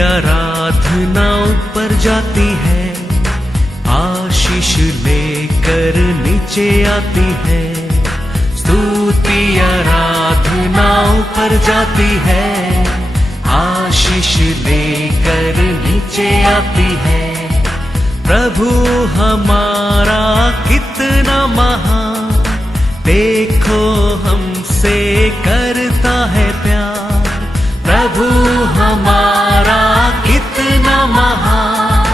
आराधना ऊपर जाती है, आशीष लेकर नीचे आती है। स्तुति आराधना ऊपर जाती है, आशीष लेकर नीचे आती है। प्रभु हमारा कितना महान, देखो हमसे करता है प्यार। प्रभु हमारा कितना महान,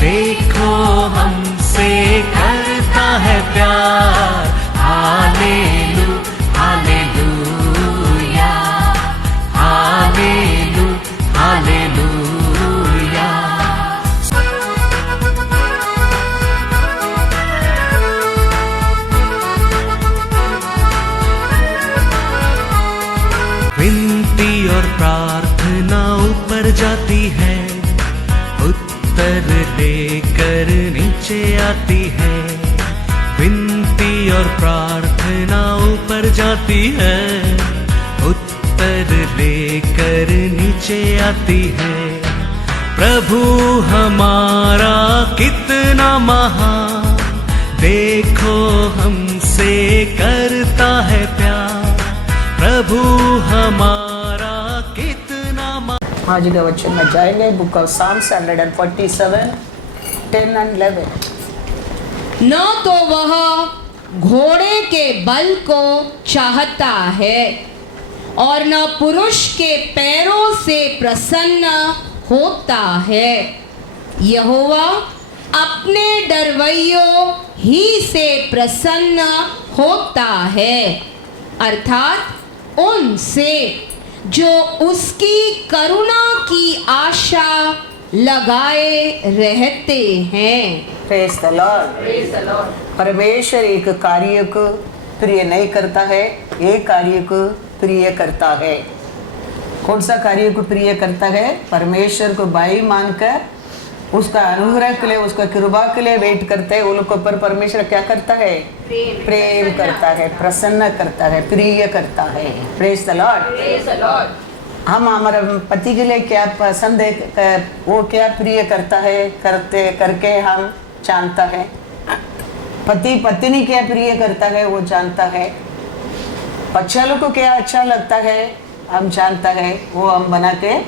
देखो हमसे करता है प्यार। हालेलू हालेलूया, हालेलू हालेलूया। विनती और प्रार्थना ऊपर जाती है, उत्तर लेकर नीचे आती है। विनती और प्रार्थना ऊपर जाती है, उत्तर लेकर नीचे आती है। प्रभु हमारा कितना महान, देखो हमसे करता है प्यार। प्रभु हमारा कितना महान। आज के वचन में जाएंगे बुक ऑफ साम्स 147 10 and 11। न तो वह घोड़े के बल को चाहता है और न पुरुष के पैरों से प्रसन्न होता है। यहोवा अपने डरवैयों ही से प्रसन्न होता है, अर्थात उनसे जो उसकी करुणा की आशा लगाए रहते हैं। Praise the Lord. परमेश्वर एक कार्य को प्रिय नहीं करता है, एक कार्य को प्रिय करता है। कौन सा कार्य को प्रिय करता है? परमेश्वर को भाई मानकर उसका अनुग्रह के लिए, उसका कृपा के लिए वेट करते हैं। उन लोग पर परमेश्वर क्या करता है? प्रेम करता है, प्रसन्न करता है, प्रिय करता है। Praise the Lord. हम हमारे पति के लिए क्या पसंद है, वो क्या प्रिय करता है, करते करके हम जानता है। पति पत्नी क्या प्रिय करता है वो जानता है। बच्चा लोग को क्या अच्छा लगता है हम जानता है, वो हम बना के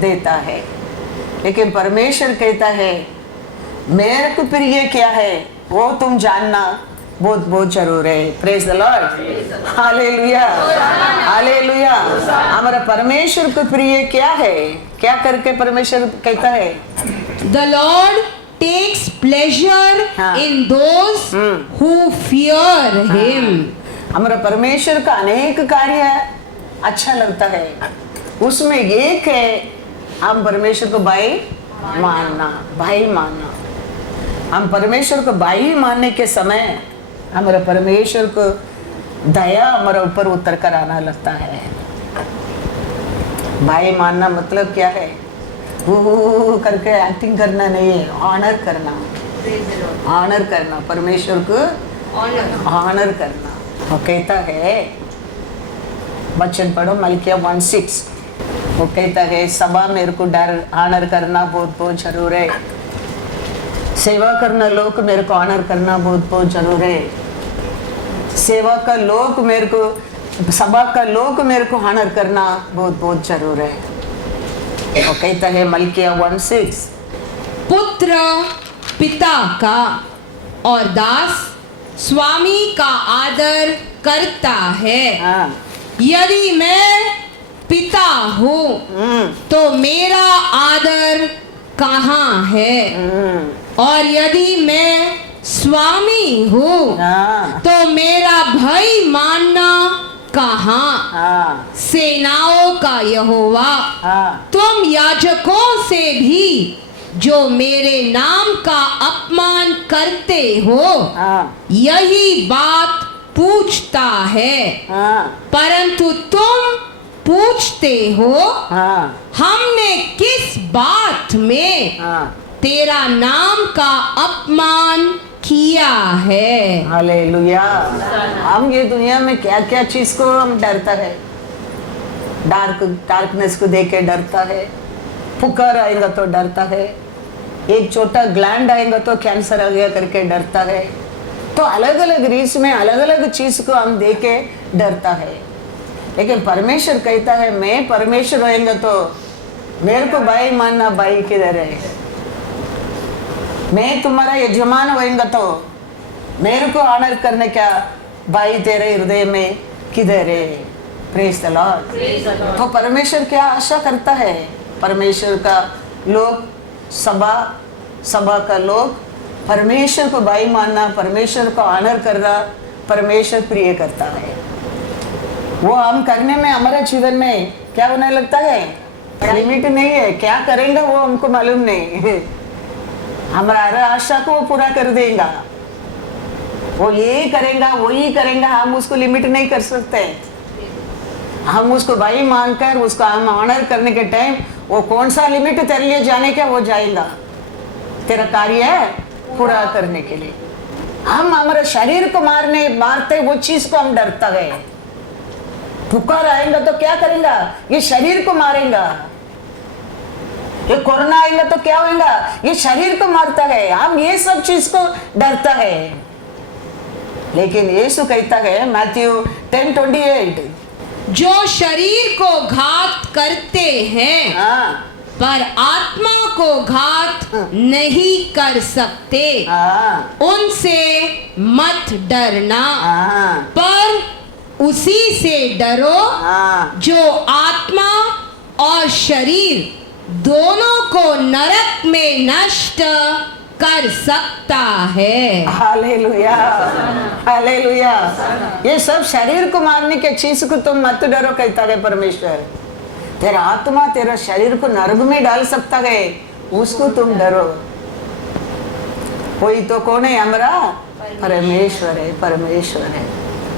देता है। लेकिन परमेश्वर कहता है मेरे को प्रिय क्या है वो तुम जानना बहुत बहुत जरूर है। Praise the Lord. Hallelujah hallelujah. हमारा परमेश्वर को प्रिय क्या है? क्या करके परमेश्वर कहता है? The Lord takes pleasure in those who fear Him। हमारा परमेश्वर का अनेक कार्य अच्छा लगता है, उसमें एक है हम परमेश्वर को भाई मानना, भाई मानना। हम परमेश्वर को भाई मानने के समय हमारे परमेश्वर को दया हमारे ऊपर उतर कर आना लगता है। भाई मानना मतलब क्या है? वो करके एक्टिंग करना नहीं है, ऑनर करना। ऑनर करना, परमेश्वर को ऑनर करना। वो कहता है, वचन पढ़ो मलकिया 1:6। वो कहता है सभा मेरे को डर ऑनर करना बहुत बहुत जरूर है। सेवा करना लोग मेरे को ऑनर करना बहुत बहुत जरूर है। सेवा का लोग मेरे को, सभा का लोग मेरे को ऑनर करना बहुत बहुत जरूर है। वो कहता है मलकिया 1:6, पुत्र पिता का और दास स्वामी का आदर करता है। यदि मैं पिता हूँ तो मेरा आदर कहाँ है? और यदि मैं स्वामी हूँ तो मेरा भय मानना कहाँ? सेनाओं का यहोवा, तुम याजकों से भी जो मेरे नाम का अपमान करते हो यही बात पूछता है। परंतु तुम पूछते हो हमने किस बात में तेरा नाम का अपमान किया है? हालेलुया। हम ये दुनिया में क्या क्या चीज को हम डरता है, डार्कनेस को देख के डरता है, पुकार आएगा तो डरता है, एक छोटा ग्लैंड आएगा तो कैंसर आ गया करके डरता है। तो अलग अलग रीस में अलग अलग चीज को हम देखे डरता है। लेकिन परमेश्वर कहता है मैं परमेश्वर होएगा तो मेरे को भाई मानना, भाई किधर है? मैं तुम्हारा यजमान होएगा तो मेरे को ऑनर करने का भाई तेरे हृदय में किधर है? Praise the Lord. तो परमेश्वर क्या आशा करता है? परमेश्वर का लोग, सभा का लोग परमेश्वर को भाई मानना, परमेश्वर को ऑनर करना परमेश्वर प्रिय करता है। वो हम करने में हमारे जीवन में क्या होने लगता है? लिमिट नहीं है, क्या करेंगे वो हमको मालूम नहीं। हमारा हर आशा को वो पूरा कर देगा, वो ये करेगा वही करेगा, हम उसको लिमिट नहीं कर सकते। हम उसको भाई मानकर उसको हम ऑनर करने के टाइम वो कौन सा लिमिट तेरे लिए जाने का वो जाएगा तेरा कार्य पूरा करने के लिए। हम हमारे शरीर को मारते वो चीज को हम डरता है। पुकार आएगा तो क्या करेगा? ये शरीर को मारेगा। ये कोरोना आएगा तो क्या होगा? ये शरीर को मारता है। हम ये सब चीज को डरता है। लेकिन यीशु कहता है मैथ्यू 10:28, जो शरीर को घात करते हैं पर आत्मा को घात नहीं कर सकते, उनसे मत डरना, पर उसी से डरो जो आत्मा और शरीर दोनों को नरक में नष्ट कर सकता है। Hallelujah, hallelujah. ये सब शरीर को मारने के चीज को तुम मत डरो कहता है परमेश्वर। तेरा आत्मा तेरा शरीर को नरक में डाल सकता है, उसको तुम डरो। कोई तो कौन है? हमारा परमेश्वर है, परमेश्वर है।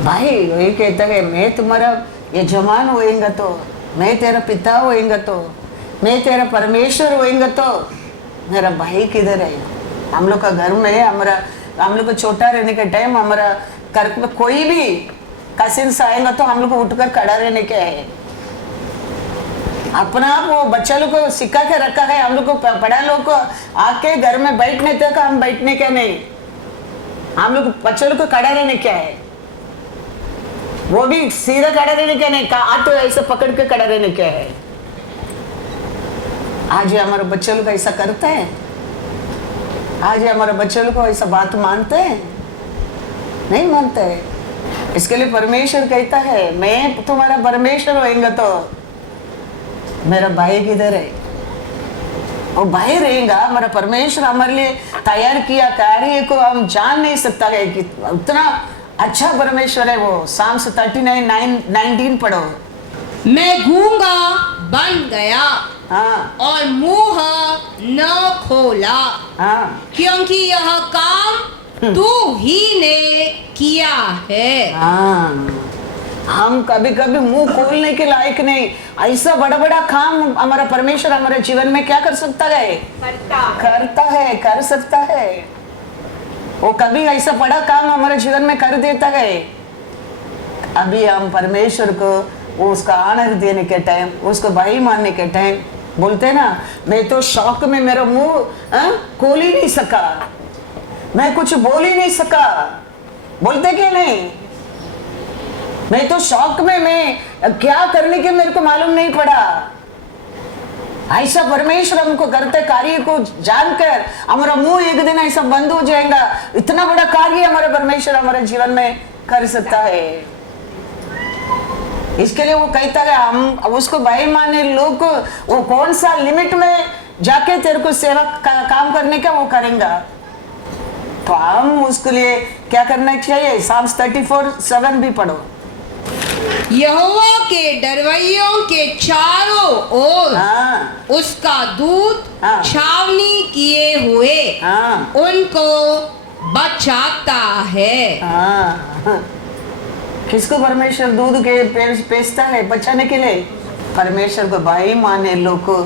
भाई वही कहता है मैं तुम्हारा यजमान होएगा तो, मैं तेरा पिता होएगा तो, मैं तेरा परमेश्वर होएगा तो मेरा भाई किधर है? हम लोग का घर में हम लोग को छोटा रहने के टाइम हमारा घर में कोई भी कसिन्स आएगा तो हम लोग को उठकर खड़ा रहने के है। अपना आप वो बच्चा लोग को सिखा के रखा है। हम लोग को बड़ा लोग को आके घर में बैठने तक हम बैठने का नहीं, हम लोग बच्चे लोग को खड़ा रहने क्या है, वो भी सीधा खड़ा रहने क्या नहीं, हाथ ऐसे पकड़ के खड़ा रहने क्या है। आज हमारे बच्चे लोग ऐसा करते हैं? आज हमारे बच्चे लोग को ऐसा बात मानते हैं? नहीं मानते। इसके लिए परमेश्वर कहता है मैं तुम्हारा परमेश्वर होएगा तो मेरा भाई किधर है? वो भाई रहेगा। हमारा परमेश्वर हमारे लिए तैयार किया कार्य को हम जान नहीं सकता है कि उतना अच्छा परमेश्वर है वो। साम्स 39:19 पढ़ो। मैं गूंगा बन गया और मुंह न खोला, क्योंकि यह काम तू ही ने किया है। हम कभी कभी मुंह खोलने के लायक नहीं। ऐसा बड़ा बड़ा काम हमारा परमेश्वर हमारे जीवन में क्या कर सकता है? करता है, कर सकता है। वो कभी ऐसा बड़ा काम हमारे जीवन में कर देता है। अभी हम परमेश्वर को उसका ऑनर देने के टाइम, उसको भाई मानने के टाइम बोलते ना, मैं तो शौक में मेरा मुंह खोल ही नहीं सका, मैं कुछ बोल ही नहीं सका, बोलते क्या नहीं? मैं तो शौक में मैं क्या करने के मेरे को मालूम नहीं पड़ा। ऐसा परमेश्वर हमको करते कार्य को जानकर हमारा मुंह एक दिन ऐसा बंद हो जाएगा। इतना बड़ा कार्य हमारे परमेश्वर हमारे जीवन में कर सकता है। इसके लिए वो कहता है हम उसको भाई माने लोग को वो कौन सा लिमिट में जाके तेरे को सेवा काम करने का वो करेंगे। तो हम उसके लिए क्या करना चाहिए? साम्स 34:7 भी पढ़ो। यहोवा के डरवैयों के चारों ओर उसका दूत छावनी किए हुए उनको बचाता है। किसको परमेश्वर दूध के पेशता है बचाने के लिए? परमेश्वर को भाई माने लोग को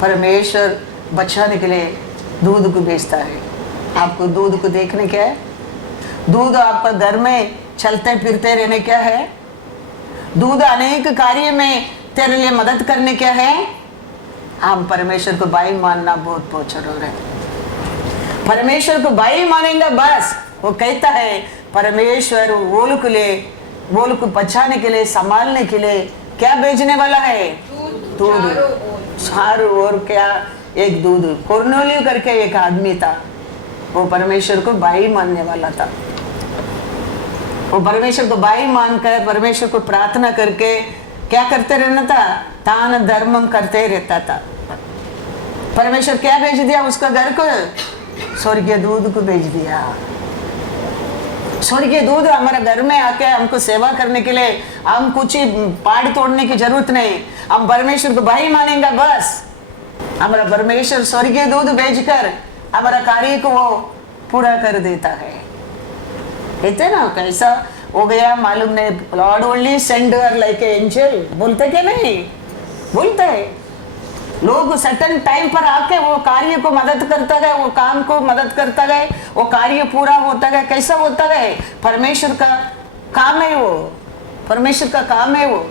परमेश्वर बचाने के लिए दूध को भेजता है। आपको दूध को देखने क्या है? दूध आपका घर में चलते फिरते रहने क्या है? दूध अनेक कार्य में तेरे लिए मदद करने क्या है? हम परमेश्वर को भाई मानना बहुत बहुत जरूर है। परमेश्वर को भाई मानेंगे बस, वो कहता है परमेश्वर वो लोग को बचाने के लिए, संभालने के लिए क्या भेजने वाला है? दूध। चारों ओर क्या? एक दूध। कुरनेलियुस करके एक आदमी था, वो परमेश्वर को भाई मानने वाला था। वो परमेश्वर को भाई मानकर परमेश्वर को प्रार्थना करके क्या करते रहना था? दान धर्म करते रहता था। परमेश्वर क्या भेज दिया उसका घर को? स्वर्गीय दूध को भेज दिया। स्वर्गीय दूध हमारा घर में आके हमको सेवा करने के लिए, हम कुछ ही पाड़ तोड़ने की जरूरत नहीं, हम परमेश्वर को भाई मानेंगे बस। हमारा परमेश्वर स्वर्गीय दूध भेजकर हमारा कार्य को वो पूरा कर देता है। कहते ना कैसा हो गया मालूम नहीं, Lord only send her like angel, बोलते क्या नहीं? बोलते है। लोग सटन टाइम पर आके वो कार्य को मदद करता गए, वो काम को मदद करता गए, वो कार्य पूरा होता गया। कैसा होता गए? परमेश्वर का काम है वो, परमेश्वर का काम है वो।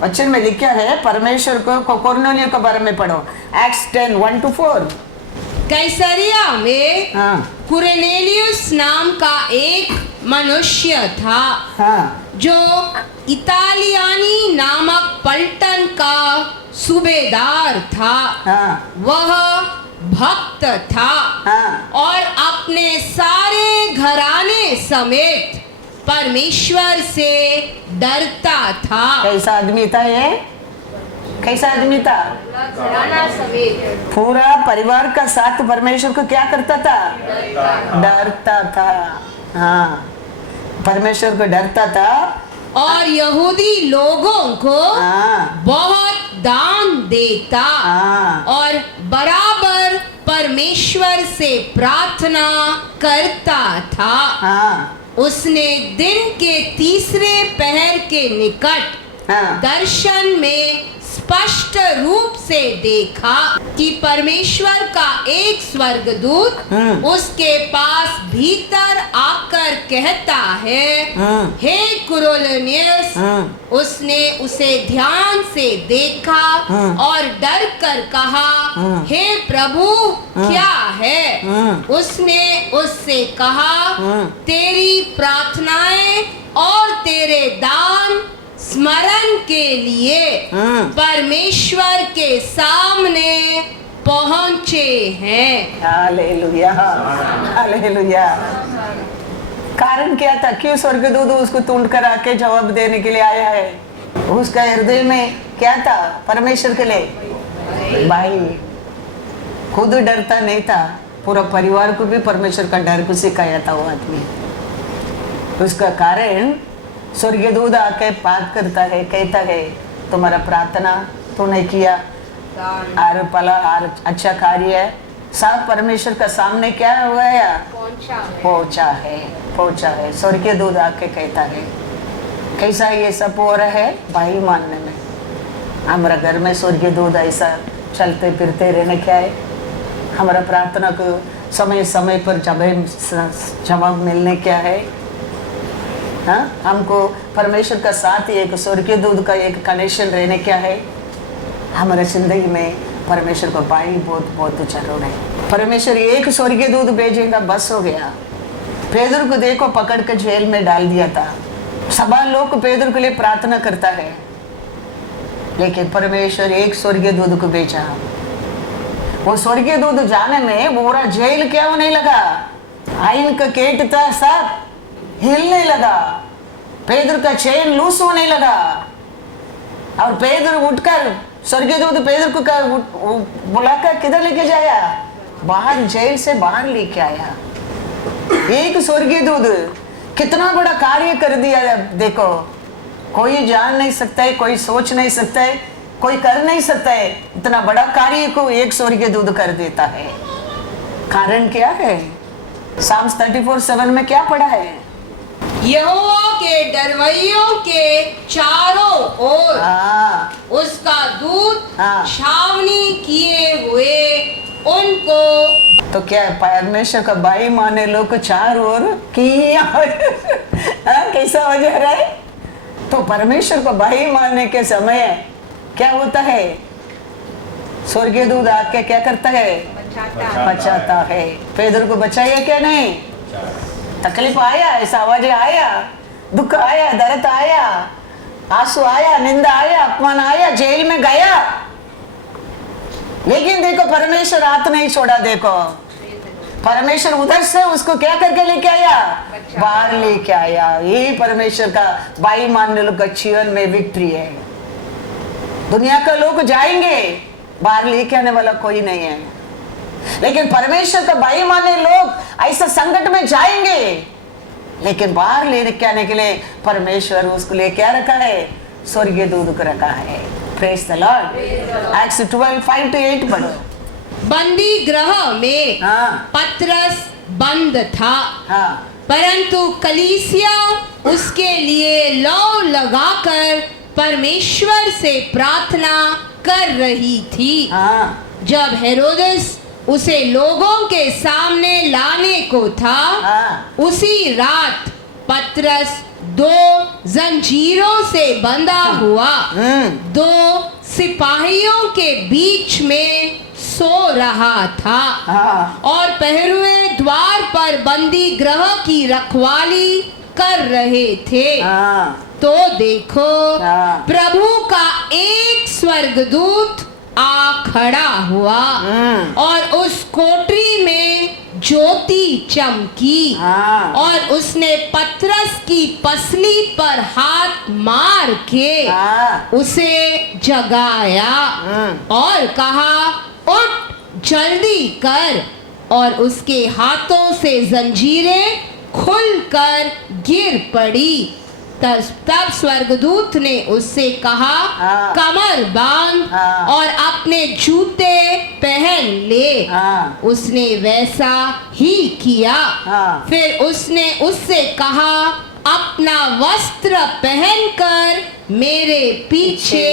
वचन में लिखा है परमेश्वर को कुरनेलियुस के बारे में पढ़ो, एक्ट्स 10:1-4। कैसरिया में कुरनेलियुस नाम का एक मनुष्य था, जो इतालियानी नामक पलटन का सूबेदार था। वह भक्त था और अपने सारे घराने समेत परमेश्वर से डरता था। कैसा आदमी था ये? कैसा आदमी था? घराना समेत पूरा परिवार का साथ परमेश्वर को क्या करता था? डरता था। हाँ, परमेश्वर को डरता था और यहूदी लोगों को बहुत दान देता और बराबर परमेश्वर से प्रार्थना करता था। उसने दिन के तीसरे पहर के निकट दर्शन में स्पष्ट रूप से देखा कि परमेश्वर का एक स्वर्गदूत उसके पास भीतर आकर कहता है, हे कुरनेलियुस। उसने उसे ध्यान से देखा और डर कर कहा, हे प्रभु क्या है? उसने उससे कहा, तेरी प्रार्थनाएं और तेरे दान स्मरण के लिए परमेश्वर के सामने पहुंचे हैं। Hallelujah, hallelujah. कारण क्या था? क्यों स्वर्गदूत उसको ढूंढ कर आके जवाब देने के लिए आया है? उसका हृदय में क्या था? परमेश्वर के लिए भाई। खुद डरता नहीं था, पूरा परिवार को भी परमेश्वर का डर को सिखाया था वो आदमी। उसका कारण स्वर्गीय दूध आके बात करता है, कहता है तुम्हारा प्रार्थना तूने किया और पला और अच्छा कार्य है, सब परमेश्वर का सामने क्या हुआ है? पहुंचा है। स्वर्गीय दूध आके कहता है कैसा ये सब हो रहा है? भाई मानने में हमारा घर में स्वर्गीय दूध ऐसा चलते फिरते रहने क्या है? हमारा प्रार्थना को समय समय पर जवाब मिलने क्या है? हाँ, हमको परमेश्वर का साथ ही एक स्वर्गीय दूध का एक कनेक्शन रहने क्या है? हमारे जिंदगी में परमेश्वर को भाई बहुत बहुत जरूर है। परमेश्वर एक स्वर्गीय दूध भेजेगा बस हो गया। पेदर को देखो पकड़ कर जेल में डाल दिया था, सभा लोग पेदर के लिए प्रार्थना करता है, लेकिन परमेश्वर एक स्वर्गीय दूध को भेजा। वो स्वर्गीय दूध जाने में पूरा जेल क्या होने लगा? आइन का गेट था सब हिलने लगा, पेदर का चेन लूस होने लगा और पेदर उठकर स्वर्गीय दूत पेदर को बुलाकर किधर लेके जाया? बाहर, जेल से बाहर लेके आया। एक स्वर्गीय दूत कितना बड़ा कार्य कर दिया। देखो, कोई जान नहीं सकता है, कोई सोच नहीं सकता है, कोई कर नहीं सकता है। इतना बड़ा कार्य को एक स्वर्गीय दूत कर देता है। कारण क्या है? साम्स 34:7 में क्या पढ़ा है? यहोवा के डरवैयों के चारों ओर उसका दूत छावनी किए हुए उनको। तो क्या परमेश्वर का भाई माने लोग चारों ओर किया कैसा हो जा रहा है? तो परमेश्वर को भाई मानने के समय क्या होता है? स्वर्गीय दूध आके क्या करता है? बचाता है। पेदर को बचाया क्या नहीं? तकलीफ आया, ऐसा आवाज आया, दुख आया, दर्द आया, आंसू आया, निंदा आया, अपमान आया, जेल में गया, लेकिन देखो परमेश्वर हाथ नहीं छोड़ा। देखो परमेश्वर उधर से उसको क्या करके लेके आया? बाहर लेके आया। यही परमेश्वर का भाई मानने लोग का जीवन में विक्ट्री है। दुनिया का लोग जाएंगे, बाहर लेके आने वाला कोई नहीं है, लेकिन परमेश्वर का भाई मानने लोग ऐसा संकट में जाएंगे, लेकिन बाहर लेके आने के लिए परमेश्वर उसको लिए क्या रखा है? स्वर्गीय दूध को रखा है। Praise the Lord. एक्ट्स 12:5-8 पढ़ो। बंदी गृह में पतरस बंद था, परंतु कलीसिया उसके लिए लौ लगाकर परमेश्वर से प्रार्थना कर रही थी। जब हेरोदेस उसे लोगों के सामने लाने को था, उसी रात पतरस 2 जंजीरों से बंधा हुआ 2 सिपाहियों के बीच में सो रहा था, और पहरुए द्वार पर बंदी गृह की रखवाली कर रहे थे। तो देखो प्रभु का एक स्वर्गदूत आ खड़ा हुआ और उस कोठरी में ज्योति चमकी, और उसने पतरस की पसली पर हाथ मार के उसे जगाया और कहा, उठ जल्दी कर। और उसके हाथों से जंजीरें खुलकर गिर पड़ी। तब स्वर्गदूत ने उससे कहा, कमर बांध और अपने जूते पहन ले। उसने वैसा ही किया। फिर उसने उससे कहा, अपना वस्त्र पहनकर मेरे पीछे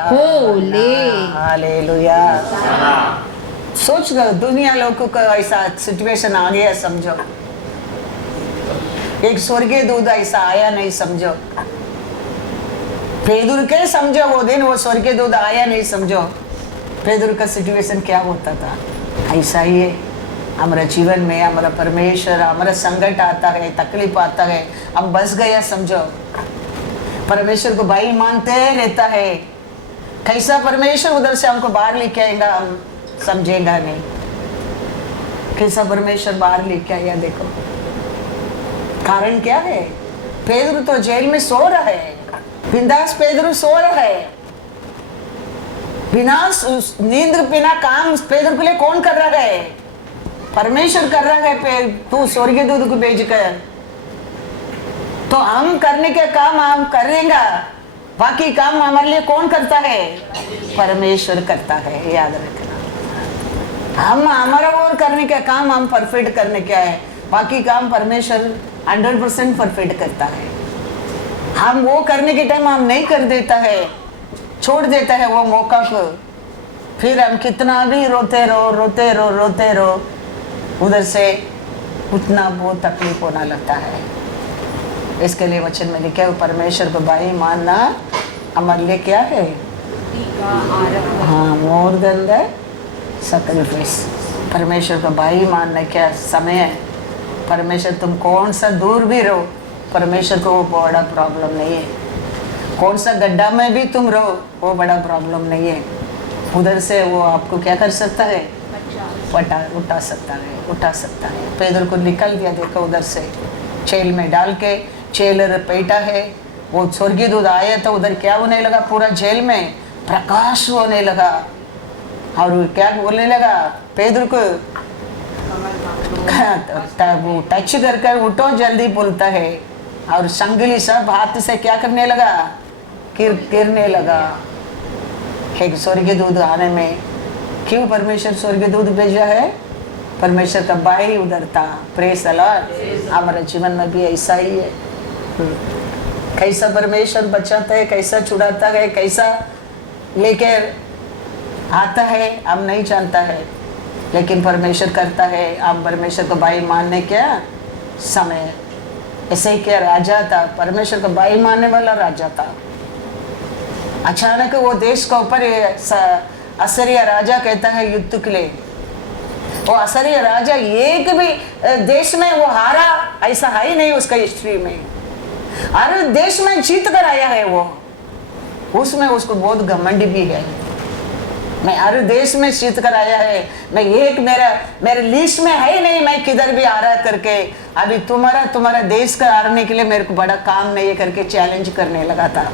हो ले। हालेलुया। सोच लो, दुनिया लोगों का ऐसा सिचुएशन आ गया, समझो एक स्वर्गीय दूध ऐसा आया नहीं, समझो पेदुर के समझो वो दिन वो स्वर्गीय दूध आया नहीं, समझो पेदुर का सिचुएशन क्या होता था। ऐसा ही है हमारा जीवन में, हमारा परमेश्वर, हमारा संकट आता है, तकलीफ आता है, हम बस गया, समझो परमेश्वर को भाई मानते रहता है। कैसा परमेश्वर उधर से हमको बाहर लेके आएगा हम समझेगा नहीं। कैसा परमेश्वर बाहर लेके आया, देखो कारण क्या है? पेदरू तो जेल में सो रहा है, बिंदास पेदरू सो रहा है, बिना नींद बिना काम पेदरू के लिए कौन कर रहा है? परमेश्वर कर रहा है। तू स्वर्गीय दूध को भेज कर, तो हम करने के काम हम करेंगे, बाकी काम हमारे लिए कौन करता है? परमेश्वर करता है, याद रखना। हम हमारा और करने का काम हम परफेक्ट करने क्या है, बाकी काम परमेश्वर 100% परफेक्ट करता है। हम वो करने के टाइम हम नहीं कर देता है, छोड़ देता है वो मौका को, फिर हम कितना भी रोते रहो उधर से उतना बहुत तकलीफ होना लगता है। इसके लिए वचन में लिखा है, परमेश्वर को भाई मानना हमारे लिए क्या है? हाँ, मोर देन द सैक्रिफाइस। परमेश्वर को भाई मानना क्या समय है? परमेश्वर तुम कौन सा दूर भी रहो, परमेश्वर को वो बड़ा प्रॉब्लम नहीं है। कौन सा गड्ढा में भी तुम रहो, वो बड़ा प्रॉब्लम नहीं है। उधर से वो आपको क्या कर सकता है? उठा सकता है। पेदर को निकल दिया, देखो उधर से जेल में डाल के, जेलर पेटा है। वो स्वर्गीय दूध आया तो उधर क्या होने लगा? पूरा जेल में प्रकाश होने लगा। और क्या बोलने लगा? पेदर को वो टच कर उठो जल्दी बोलता है, और संगली सब हाथ से क्या करने लगा? गिरने लगा। एक स्वर्गीय दूध आने में क्यों परमेश्वर स्वर्गीय दूध भेजा है? परमेश्वर का भाई उधर था। Praise the Lord. हमारे जीवन में भी ऐसा ही है। कैसा परमेश्वर बचाता है, कैसा छुड़ाता है, कैसा लेकर आता है हम नहीं जानता है, लेकिन परमेश्वर करता है। आप परमेश्वर को भाई मानने क्या समय ऐसे ही क्या राजा था, परमेश्वर को भाई मानने वाला राजा था। अचानक वो देश के ऊपर असरिया राजा कहता है युद्ध के लिए। वो असरिया राजा एक भी देश में वो हारा ऐसा है ही नहीं उसका हिस्ट्री में। हर देश में जीत कर आया है वो, उसमें उसको बहुत घमंड भी है। मैं हर देश में जीत कर आया है, मैं एक मेरे लिस्ट में है ही नहीं, मैं किधर भी आ रहा करके। अभी तुम्हारा देश का हारने के लिए मेरे को बड़ा काम नहीं है करके चैलेंज करने लगा था।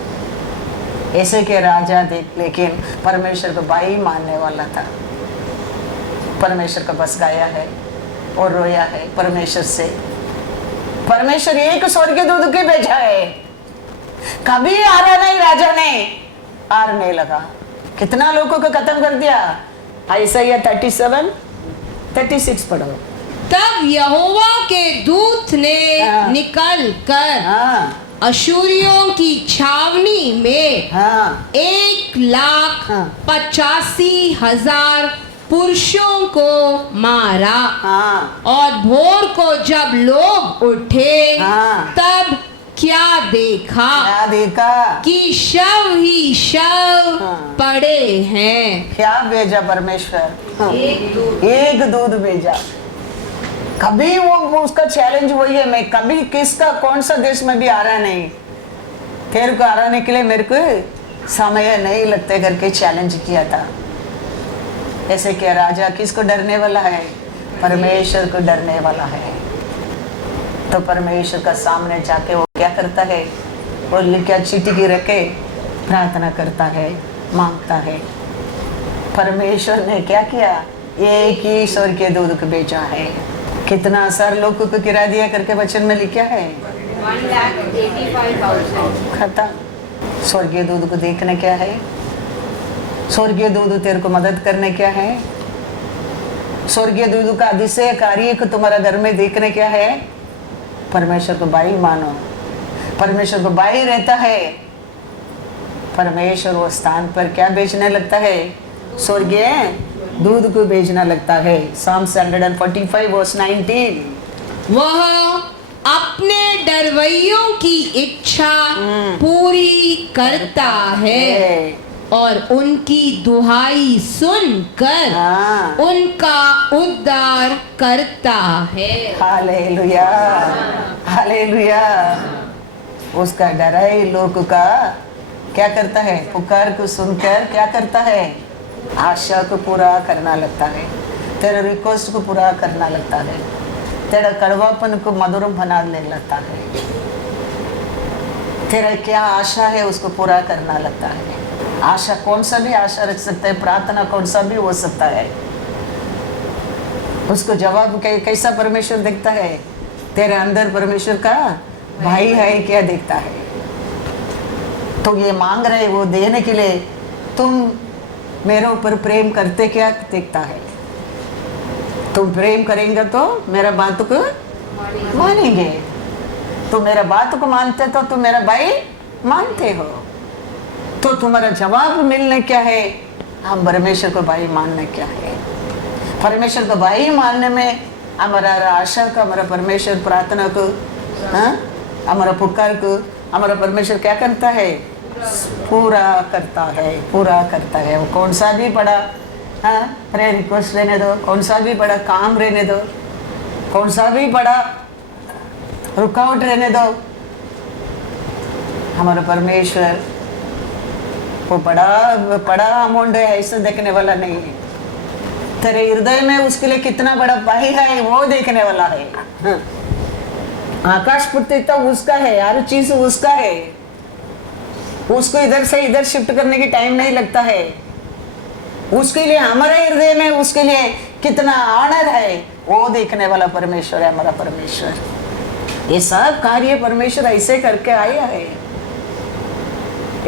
ऐसे के राजा देख, लेकिन परमेश्वर को भाई मानने वाला था। परमेश्वर का बस गाया है और रोया है परमेश्वर से। परमेश्वर एक स्वर्गीय दूत के भेजा है, कभी हारा नहीं राजा ने, हारने लगा। कितना लोगों को खत्म कर दिया। आइसाया 37-36 पढ़ो। तब यहोवा के दूत ने निकल कर अशूरियों की छावनी में 1,85,000 पुरुषों को मारा। और भोर को जब लोग उठे तब क्या देखा कि शव ही शव पड़े हैं। क्या भेजा परमेश्वर? एक दूध भेजा। कभी वो उसका चैलेंज वही है, मैं कभी किसका कौन सा देश में भी आ रहा नहीं, तेरे को हराने के लिए मेरे को समय नहीं लगते करके चैलेंज किया था। ऐसे क्या राजा किसको डरने वाला है? परमेश्वर को डरने वाला है। तो परमेश्वर का सामने जाके वो क्या करता है? वो लिखा चिट्ठी रखे प्रार्थना करता है, मांगता है। परमेश्वर ने क्या किया? एक ही स्वर्गीय दूत को भेजा है। कितना सारे लोगों को गिरा दिया करके वचन में लिखा है 1,85,000 खत्म। स्वर्गीय दूत को देखने क्या है? स्वर्गीय दूत तेरे को मदद करने क्या है? स्वर्गीय दूत का अधिशय कार्य को तुम्हारा घर में देखने क्या है? परमेश्वर को भाई मानो। परमेश्वर को भाई रहता है। परमेश्वर वो स्थान पर क्या बेचने लगता है? स्वर्गीय दूध को बेचना लगता है। Psalm 145:19। वह अपने डरवैयों की इच्छा पूरी करता है और उनकी दुहाई सुनकर उनका उद्धार करता है। Hallelujah, hallelujah. उसका डराई लोग का क्या करता है? पुकार को सुनकर क्या करता है? आशा को पूरा करना लगता है, तेरे रिक्वेस्ट को पूरा करना लगता है, तेरा कड़वापन को मधुर बनाने लगता है। तेरा क्या आशा है उसको पूरा करना लगता है। आशा कौन सा भी आशा रख सकता है, प्रार्थना कौन सा भी हो सकता है। उसको जवाब कैसा परमेश्वर देखता है? तेरे अंदर परमेश्वर का भाई है क्या देखता है। तो ये मांग रहे वो देने के लिए, तुम मेरे ऊपर प्रेम करते क्या देखता है। तुम प्रेम करेंगे तो मेरा बात को मानेंगे। तुम मेरा बात को मानते तो तुम मेरा भाई मानते हो। तो तुम्हारा जवाब मिलने क्या है? हम परमेश्वर को भाई मानने क्या है? परमेश्वर को भाई मानने में हमारा आशा का, हमारा परमेश्वर प्रार्थना को, हमारा पुकार को हमारा परमेश्वर क्या करता है? पूरा करता है, पूरा करता है। वो कौन सा भी बड़ा प्रेयर रिक्वेस्ट रहने दो, कौन सा भी बड़ा काम रहने दो, कौन सा भी बड़ा रुकावट रहने दो, हमारा परमेश्वर वो बड़ा अमाउंट है ऐसा देखने वाला नहीं है। तेरे हृदय में उसके लिए कितना बड़ा भाई है वो देखने वाला है। आकाश पृथ्वी तो उसका है, हर चीज उसका है। उसको इधर से इधर शिफ्ट करने की टाइम नहीं लगता है। उसके लिए हमारे हृदय में उसके लिए कितना ऑनर है वो देखने वाला परमेश्वर है हमारा परमेश्वर। ये सब कार्य परमेश्वर ऐसे करके आया है।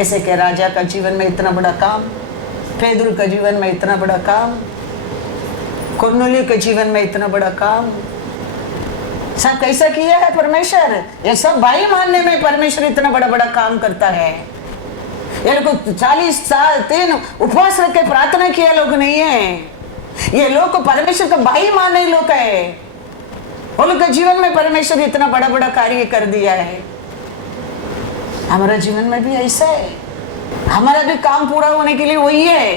ऐसे के राजा का जीवन में इतना बड़ा काम, पेदरू का जीवन में इतना बड़ा काम, कुरनुलियों के जीवन में इतना बड़ा काम, सब कैसा किया है परमेश्वर। ये सब भाई मानने में परमेश्वर इतना बड़ा बड़ा काम करता है। ये लोग 40 साल 3 उपवास रख के प्रार्थना किया लोग नहीं है। ये लोग को परमेश्वर का भाई मानने लोग है। वो लोग के जीवन में परमेश्वर इतना बड़ा बड़ा कार्य कर दिया है। हमारा जीवन में भी ऐसा है। हमारा भी काम पूरा होने के लिए वही है।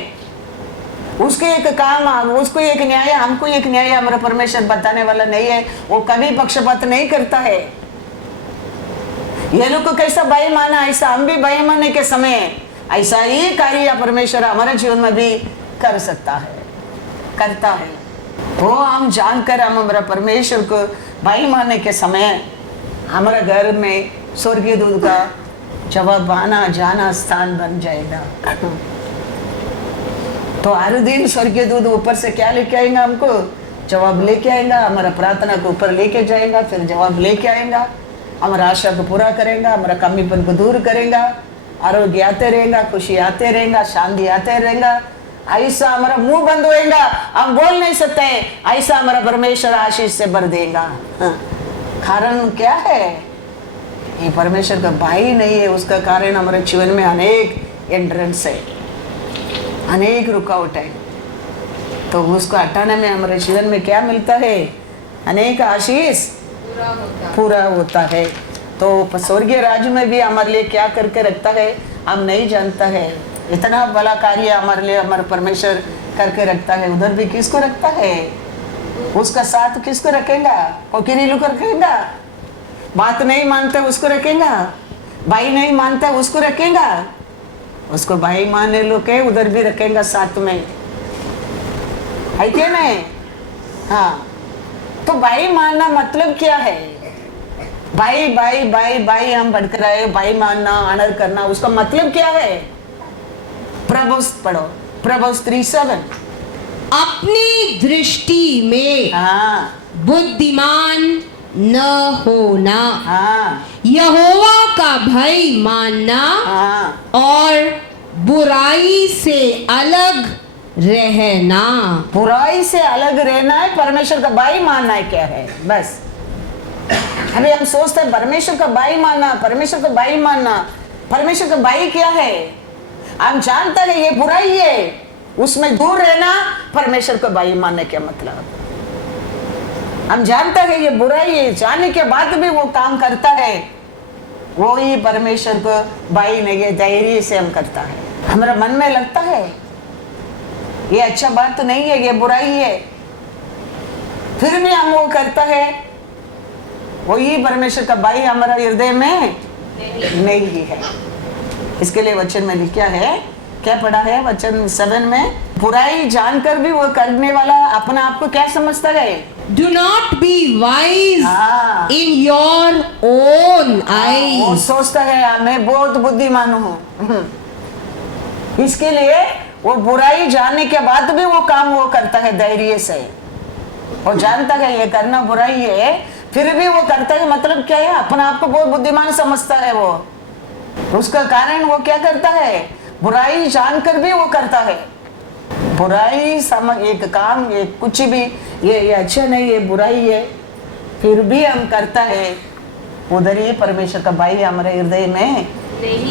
उसके एक काम, उसको एक न्याय, हमको एक न्याय हमारा परमेश्वर बताने वाला नहीं है। वो कभी पक्षपात नहीं करता है। ये लोग को कैसा भाई माना, ऐसा हम भी भाई मानने के समय ऐसा ही कार्य परमेश्वर हमारे जीवन में भी कर सकता है, करता है। वो हम जानकर हम हमारा परमेश्वर को भाई मानने के समय हमारा घर में स्वर्गीय दूत का जवाब आना जाना स्थान बन जाएगा। तो हर दिन स्वर्गीय दूत ऊपर से क्या लेके आएगा, हमको जवाब लेके आएगा, हमारा प्रार्थना को ऊपर लेके जाएगा, फिर जवाब लेके आएगा, हमारा आशा को पूरा करेगा, हमारा कमीपन को दूर करेगा, आरोग्य आते रहेगा, खुशी आते रहेगा, शांति आते रहेगा। ऐसा हमारा मुंह बंद होएगा, हम बोल नहीं सकते, ऐसा हमारा परमेश्वर आशीष से भर देगा। कारण क्या है? ये परमेश्वर का भाई नहीं है, उसका कारण हमारे जीवन में अनेक एंट्रेंस है, अनेक रुकावट है। तो उसको हटाने में हमारे जीवन में क्या मिलता है? अनेक आशीष पूरा होता है। तो स्वर्गीय राज्य में भी हमारे लिए क्या करके रखता है हम नहीं जानता है। इतना बड़ा कार्य हमारे लिए हमारे परमेश्वर करके रखता है। उधर भी किसको रखता है? उसका साथ किसको रखेगा? कोकिरीलू को रखेगा। बात नहीं मानते उसको रखेगा, भाई नहीं मानता उसको रखेगा, उसको भाई माने लोग के उधर भी रखेगा साथ में, है क्या नहीं? हाँ, तो भाई मानना मतलब क्या है? भाई भाई भाई भाई हम बढ़कर आए, भाई मानना, ऑनर करना, उसका मतलब क्या है? प्रभुस पढ़ो, प्रभुस 3:7। अपनी दृष्टि में हाँ, बुद्धिमान न होना, हाँ, यहोवा का भय मानना, हाँ, और बुराई से अलग रहना। बुराई से अलग रहना है, परमेश्वर का भाई मानना है। क्या है? बस अभी हम सोचते हैं परमेश्वर का भाई मानना, परमेश्वर का भाई मानना। परमेश्वर का भाई क्या है? हम जानते हैं ये बुराई है, उसमें दूर रहना परमेश्वर का भाई मानने का मतलब। हम जानते हैं ये बुराई है, जानने के बाद भी वो काम करता है, वो ही परमेश्वर को भाई नहीं है, धैर्य से हम करता है। हमारा मन में लगता है ये अच्छा बात तो नहीं है, ये बुराई है, फिर भी हम वो करता है, वही परमेश्वर का भाई हमारा हृदय में नहीं है। इसके लिए वचन में लिखा है, क्या पढ़ा है वचन 7 में? बुराई जानकर भी वो करने वाला अपना आप को क्या समझता है? Do not be wise in your own eyes. वो सोचता है मैं बहुत बुद्धिमान हूँ। इसके लिए वो बुराई जानने के बाद भी वो काम वो करता है धैर्य से। वो जानता है ये करना बुराई है, फिर भी वो करता है। मतलब क्या है? अपना आप को बहुत बुद्धिमान समझता है वो। उसका कारण वो क्या करता है? बुराई जानकर भी वो करता है। बुराई समझ एक काम, ये कुछ भी ये अच्छा नहीं है, बुराई है, फिर भी हम करता है, उधर ही परमेश्वर का भाई हमारे हृदय में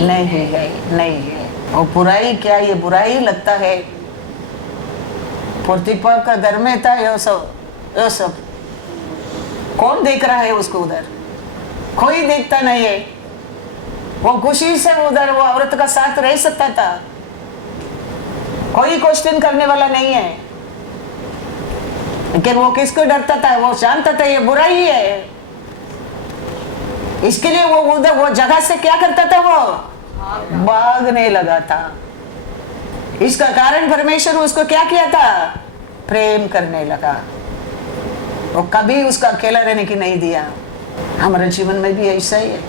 नहीं है। और बुराई क्या? ये बुराई लगता है। पोतीफर का घर में था ये सब कौन देख रहा है उसको? उधर कोई देखता नहीं है। वो खुशी से उधर वो औरत का साथ रह सकता था, कोई क्वेश्चन करने वाला नहीं है। लेकिन वो किसको डरता था? वो जानता था ये बुराई है, इसके लिए वो उधर वो जगह से क्या करता था? वो भागने लगा था। इसका कारण परमेश्वर उसको क्या किया था? प्रेम करने लगा। वो कभी उसका अकेला रहने की नहीं दिया। हमारे जीवन में भी ऐसा ही है।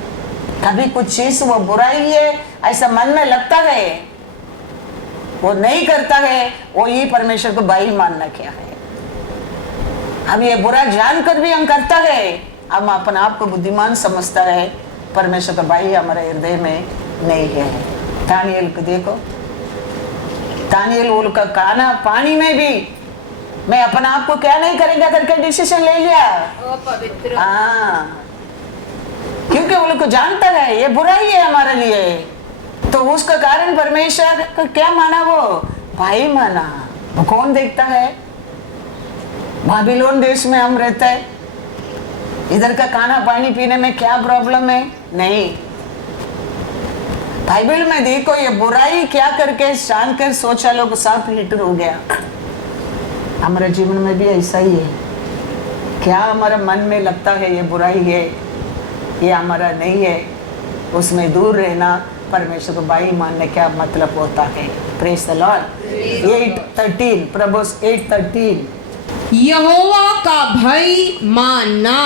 कभी कुछ चीज वो बुराई है ऐसा मन में लगता है, वो नहीं करता है, वो ही परमेश्वर को भाई मानना क्या है? हम ये बुरा जानकर भी हम करता है, हम अपने आप को बुद्धिमान समझता है, परमेश्वर का भाई हमारे हृदय में नहीं है। दानिएल को देखो, दानिएल उनका खाना पानी में भी मैं अपना आप को क्या नहीं करेगा करके डिसीजन ले लिया। हाँ, क्योंकि वो लोग को जानता है ये बुराई है हमारे लिए, तो उसका कारण परमेश्वर को क्या माना? वो भाई माना। वो कौन देखता है? बाबिलोन देश में हम रहते हैं, इधर का खाना पानी पीने में क्या प्रॉब्लम है? नहीं, बाइबल में देखो ये बुराई क्या करके जानकर सोचा लोग सब हिटर हो गया। हमारे जीवन में भी ऐसा ही है। क्या हमारा मन में लगता है ये बुराई है, ये हमारा नहीं है, उसमें दूर रहना परमेश्वर को भाई मानने क्या मतलब होता है। Praise the Lord. 8:13 प्रभुस 8:13 यहोवा का भय मानना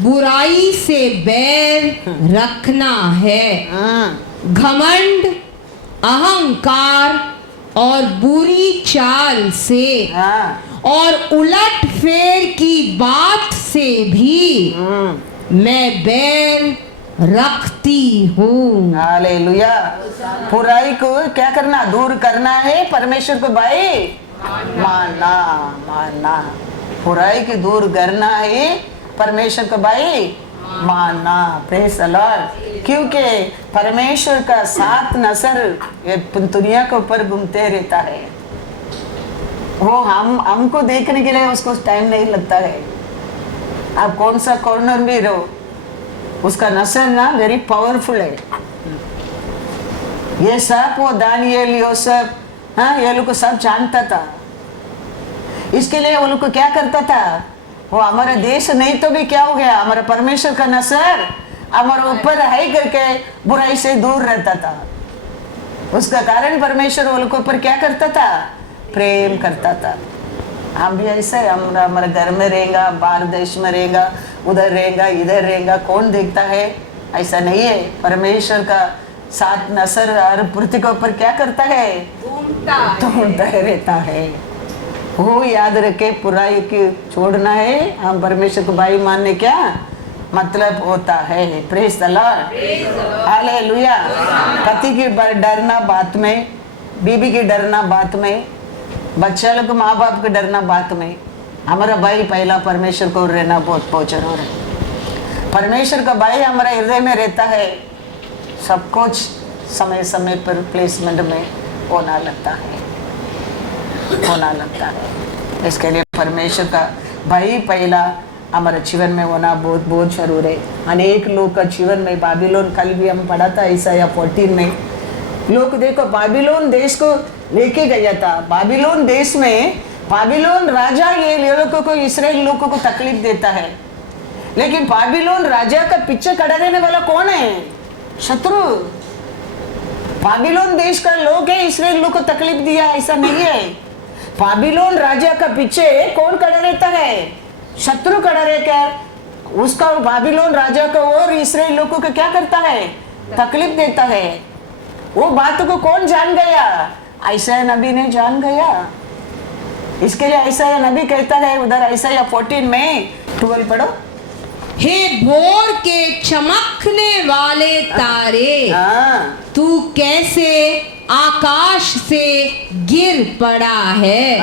बुराई से बैर रखना है। घमंड, अहंकार और बुरी चाल से और उलट फेर की बात से भी मैं बैर रखती हूँ। हालेलुया। बुराई को क्या करना, दूर करना है, परमेश्वर को भाई मानना। बुराई को दूर करना है, परमेश्वर को भाई मानना। Praise the Lord. क्योंकि परमेश्वर का सात नजर ये दुनिया के ऊपर घूमते रहता है। वो हमको देखने के लिए उसको टाइम नहीं लगता है। आप कौन सा कॉर्नर में रहो, उसका नजर ना वेरी पावरफुल है। ये सब वो दानियल यूसुफ, ये लोग को सब जानता था। इसके लिए वो लोग को क्या करता था, वो हमारा देश नहीं तो भी क्या हो गया, हमारा परमेश्वर का नजर हमारे ऊपर है करके बुराई से दूर रहता था। उसका कारण परमेश्वर वो लोग के ऊपर क्या करता था, प्रेम करता था। हम भी ऐसे हमारे घर में रहेगा, बाहर देश में रहेगा, उधर रहेगा, इधर रहेगा, कौन देखता है, ऐसा नहीं है। परमेश्वर का साथ नजर हर पृथ्वी के ऊपर क्या करता है, ढूंढता रहता है। वो याद रखे, बुराई की छोड़ना है, हम परमेश्वर को भाई मानने क्या मतलब होता है। Praise the Lord. हालेलुया। पति की डरना बात में, बीबी की डरना बात में, बच्चा लोग माँ बाप को डरना बात में, हमारा भाई पहला परमेश्वर को रहना बहुत जरूर है। परमेश्वर का भाई हमारा हृदय में रहता है, सब कुछ समय समय पर प्लेसमेंट में होना लगता है। इसके लिए परमेश्वर का भाई पहला हमारे जीवन में होना बहुत जरूर है। अनेक लोग का जीवन में बाबिलोन, कल भी हम पढ़ा था ईसाया 14 में, लोग देखो बाबिलोन देश को लेके गया था। बाबिलोन देश में बाबिलोन राजा ये लोगों को, इस्राएल लोगों को तकलीफ देता है, लेकिन बाबिलोन राजा का पीछे खड़ा रहने वाला कौन है, शत्रु। बाबिलोन देश का लोग है, इस्राएल लोग को तकलीफ दिया, ऐसा नहीं है। बाबिलोन राजा का पीछे कौन खड़ा रहता है, शत्रु खड़ा रहकर उसका, बाबिलोन राजा का और इस्राएल लोगों को क्या करता है, तकलीफ देता है। वो बात को कौन जान गया, ऐसा नबी ने जान गया। इसके लिए ऐसा नबी कहता है उधर ईसाया 14 में 12 पढ़ो। हे भोर के चमकने वाले तारे, तू कैसे आकाश से गिर पड़ा है।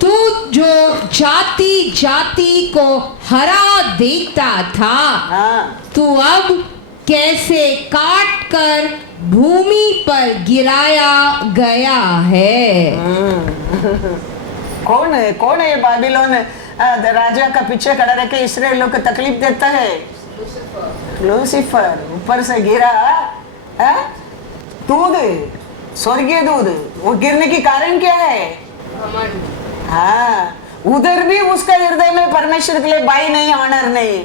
तू जो जाति जाति को हरा देता था, तू अब कैसे काट कर भूमि पर गिराया गया है। कौन है बाबिलोन राजा का पीछे खड़ा रह के इस्राएल लोग को तकलीफ देता है, लूसीफर ऊपर से गिरा दूध, स्वर्गीय दूध। वो गिरने की कारण क्या है, उधर भी उसका हृदय में परमेश्वर के लिए भाई नहीं, ऑनर नहीं।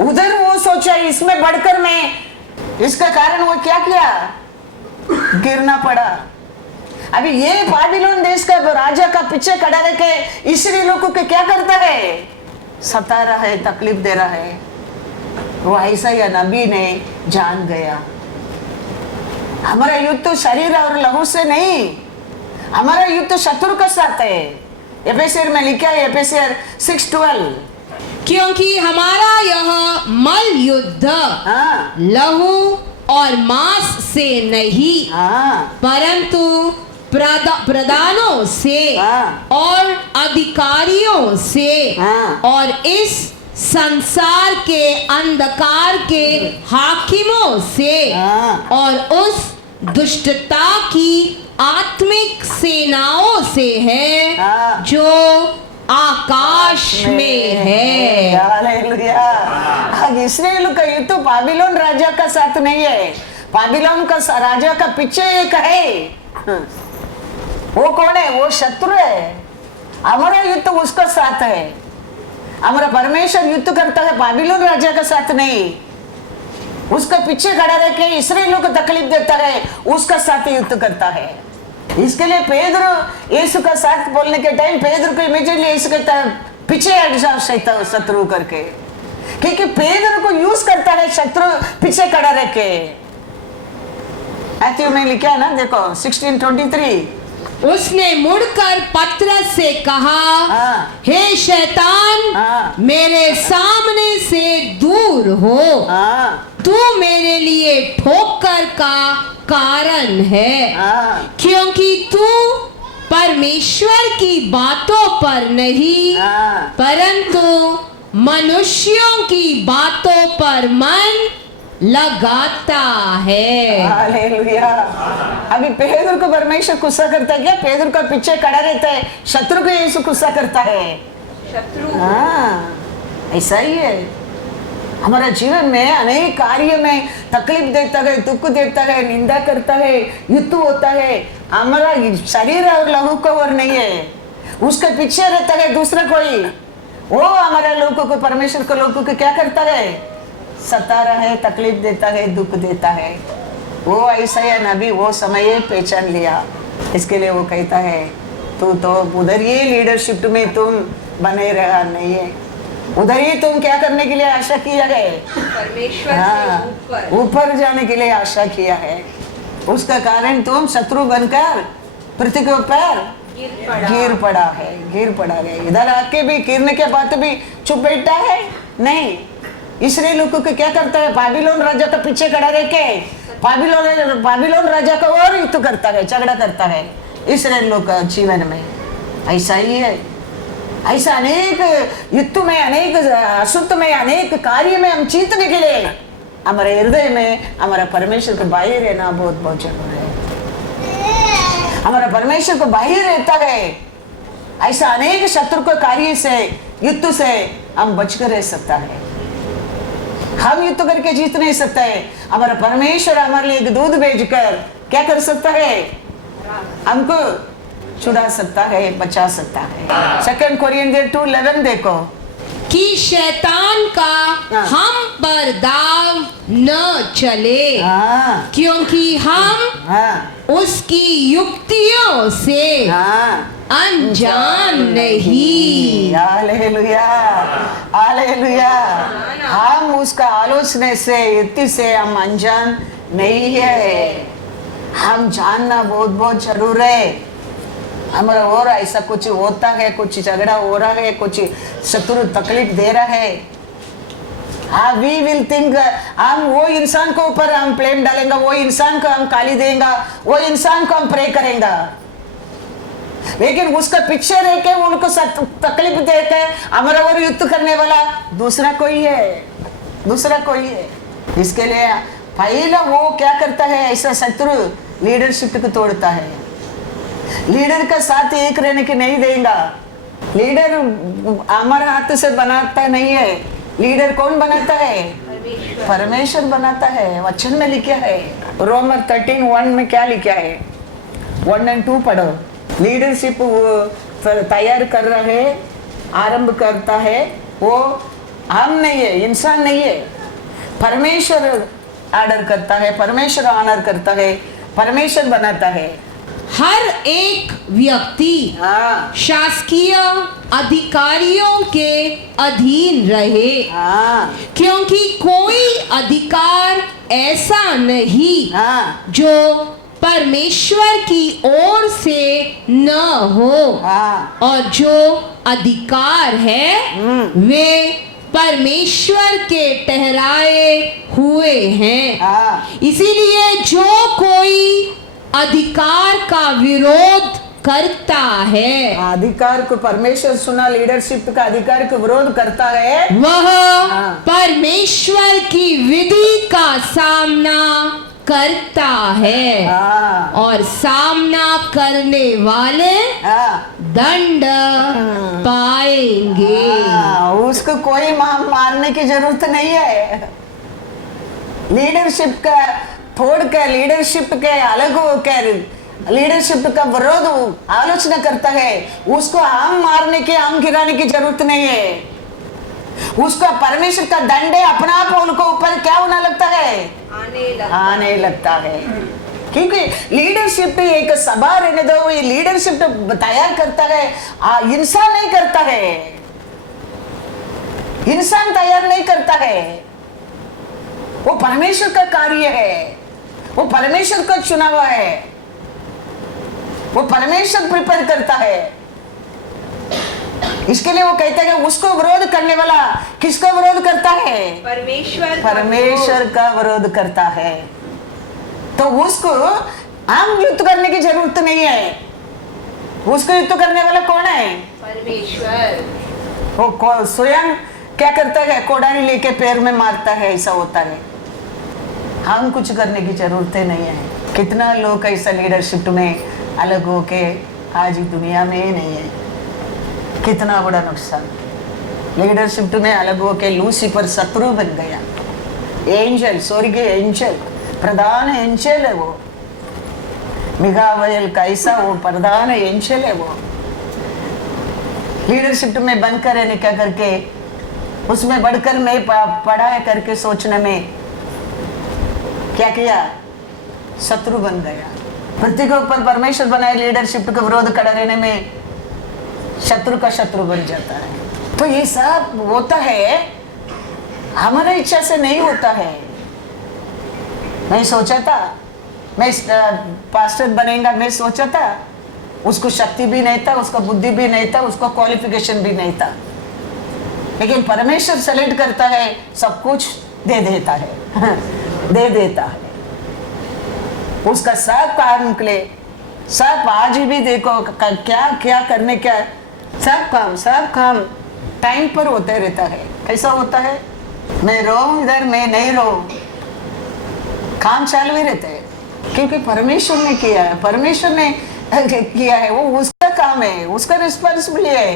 उधर वो सोचा इसमें बढ़कर मैं, इसका कारण वो क्या किया, गिरना पड़ा। अभी ये बाबिलोन देश का राजा का पीछे खड़ा रह के इस्राएल लोगों को क्या करता है, सता रहा है, तकलीफ दे रहा है। वो ऐसा या नबी ने जान गया। हमारा युद्ध तो शरीर और लहू से नहीं, हमारा युद्ध तो शत्रु के साथ है। एफेसियर में लिखा है, एफेसियर 6:12, क्योंकि हमारा यह मल युद्ध लहू और मांस से नहीं, परंतु प्रधानों से और अधिकारियों से और इस संसार के अंधकार के हाकिमों से और उस दुष्टता की आत्मिक सेनाओं से है जो आकाश में है। हालेलुया। इस्राएल का युद्ध बाबिलोन राजा का साथ नहीं है, बाबिलोन का राजा का पीछे एक है, वो कौन है? वो शत्रु है। हमारा युद्ध उसका साथ है। हमारा परमेश्वर युद्ध करता है बाबिलोन राजा का साथ नहीं, उसका पीछे खड़ा रह के इस्राएलियों को तकलीफ देता है, उसका साथ युद्ध करता है। इसके लिए पेदरू यीशु का साथ बोलने के टाइम पेदरू को इमीडिएटली यीशु कहता है पीछे हट जाओ शत्रु करके, क्योंकि पेदरू को यूज करता है शत्रु पीछे खड़ा रह के। मैथ्यू में लिखा है ना, देखो 16:23। उसने मुड़कर पतरस से कहा, हे शैतान, मेरे सामने से दूर हो, तू मेरे लिए ठोकर का कारण है, क्योंकि तू परमेश्वर की बातों पर नहीं परंतु मनुष्यों की बातों पर मन लगाता है। हालेलुया। अभी पेदर को परमेश्वर गुस्सा करता है क्या? पेदर का पीछे खड़ा रहता है, शत्रु को यीशु गुस्सा करता है। शत्रु, हाँ, ऐसा ही है। हमारा जीवन में अनेक कार्य में तकलीफ देता है, दुख देता है, निंदा करता है, युद्ध होता है। हमारा शरीर और लहू को और नहीं है, उसके पीछे रहता है दूसरा कोई। वो हमारे लोगों को, परमेश्वर के लोगों को क्या करता है? सता रहा है, तकलीफ देता है, दुख देता है। वो ऐसा है, नबी वो समय पहचान लिया। इसके लिए वो कहता है तू तो उधर ही लीडरशिप में तुम बने रहा नहीं है, उधर ही तुम क्या करने के लिए आशा किया है? परमेश्वर से ऊपर जाने के लिए आशा किया है। उसका कारण तुम शत्रु बनकर पृथ्वी के ऊपर गिर पड़ा है। इधर आके भी गिरने के बाद भी चुप बैठा है नहीं। इसराइल लोगों को क्या करता है? बाबिलोन राजा का पीछे खड़ा रह के बाबिलोन राजा का और युद्ध करता है, झगड़ा करता है। इसराइल लोग का जीवन में ऐसा ही है। ऐसा अनेक युद्ध में, अनेक अशुद्ध में, अनेक कार्य में हम जीतने के लिए हमारे हृदय में हमारा परमेश्वर को बाहर रहना बहुत बहुत जरूरी है। हमारा परमेश्वर को बाहर रहता है, ऐसा अनेक शत्रु के कार्य से, युद्ध से हम बचकर रह सकता है। हम युद्ध करके जीत नहीं सकता है। हमारा परमेश्वर हमारे लिए एक दूध भेजकर क्या कर सकता है? हमको छुड़ा सकता है, बचा सकता है। 2 कोरिन्थियर 2:11 देखो कि शैतान का हम पर दाव न चले, क्योंकि हम उसकी युक्तियों से अनजान नहीं। Hallelujah, hallelujah. हम उसका आलोचना से, युक्ति से हम अनजान नहीं है। हम जानना बहुत बहुत जरूर है। हमारा और ऐसा कुछ होता है, कुछ झगड़ा हो रहा है, कुछ शत्रु तकलीफ दे रहा है, वी विल थिंक हम वो इंसान को ऊपर हम ब्लेम डालेंगे, वो इंसान को हम गाली देंगे, वो इंसान को हम प्रे करेंगे। लेकिन उसका पीछे रह के उनको तकलीफ देके हमारा और युद्ध करने वाला दूसरा कोई है। इसके लिए पहला वो क्या करता है? ऐसा शत्रु लीडरशिप को तोड़ता है। लीडर का साथ एक रहने के नहीं देगा। लीडर हमारे हाथ से बनाता नहीं है। लीडर कौन बनाता है? परमेश्वर बनाता है। वचन में लिखा है रोमर 13:1 में क्या लिखा है? 1 और 2 पढ़ो। लीडरशिप वो तैयार कर रहा है, आरंभ करता है, वो हम नहीं है, इंसान नहीं है। परमेश्वर ऑर्डर करता है, परमेश्वर ऑनर करता है, परमेश्वर बनाता है। हर एक व्यक्ति शासकीय अधिकारियों के अधीन रहे, क्योंकि कोई अधिकार ऐसा नहीं जो परमेश्वर की ओर से न हो, और जो अधिकार है वे परमेश्वर के ठहराए हुए हैं। इसीलिए जो कोई अधिकार का विरोध करता है, अधिकार को परमेश्वर सुना, लीडरशिप का अधिकार को विरोध करता है, वह परमेश्वर की विधि का सामना करता है, और सामना करने वाले दंड पाएंगे। उसको कोई मारने की जरूरत नहीं है। लीडरशिप का तोड़कर लीडरशिप के अलग होकर लीडरशिप का विरोध आलोचना करता है, उसको हम मारने की, हम गिराने की जरूरत नहीं है। उसका परमेश्वर का दंड अपना आप उनको ऊपर क्या होना लगता है, आने लगता है। क्योंकि लीडरशिप एक सभा रहने दो, ये लीडरशिप तैयार करता है, इंसान नहीं करता है, इंसान तैयार नहीं करता है। वो परमेश्वर का कार्य है, वो परमेश्वर का चुना हुआ है, वो परमेश्वर प्रिपेयर करता है। इसके लिए वो कहता है कि उसको विरोध करने वाला किसका विरोध करता है, परमेश्वर का विरोध करता है। तो उसको हम युद्ध करने की जरूरत नहीं है, उसको युद्ध करने वाला कौन है, परमेश्वर। वो स्वयं क्या करता है, कोड़ानी लेके पैर में मारता है, ऐसा होता है। हम कुछ करने की जरूरत नहीं है। कितना लोग ऐसा लीडरशिप में अलग होके आज दुनिया में ही नहीं है। कितना बड़ा नुकसान, लीडरशिप में अलग होके लूसीफर शत्रु बन गया। एंजल, स्वर्गीय एंजल, प्रधान एंजल है वो। मिगावेल कैसा वो प्रधान एंजल है वो। लीडरशिप में बनकर रहने क्या करके, उसमें बढ़कर मैं पढ़ाई करके सोचने में क्या किया, शत्रु बन गया। पृथ्वी के ऊपर परमेश्वर बनाए लीडरशिप का विरोध खड़ा रहने में शत्रु का शत्रु बन जाता है। तो ये सब होता है हमारे इच्छा से नहीं होता है। मैं सोचा था मैं पास्टर बनेगा, मैं सोचा था, उसको शक्ति भी नहीं था, उसका बुद्धि भी नहीं था, उसको क्वालिफिकेशन भी नहीं था, लेकिन परमेश्वर सेलेक्ट करता है, सब कुछ दे देता है दे देता है। उसका सब काम के लिए सब आज भी देखो क्या क्या करने क्या, सब काम टाइम पर होते रहता है। कैसा होता है, मैं रहूं इधर, मैं नहीं रहूं, काम चालू ही रहते हैं। क्योंकि परमेश्वर ने किया है, परमेश्वर ने किया है, वो उसका काम है, उसका रिस्पॉन्सिबिलिटी है।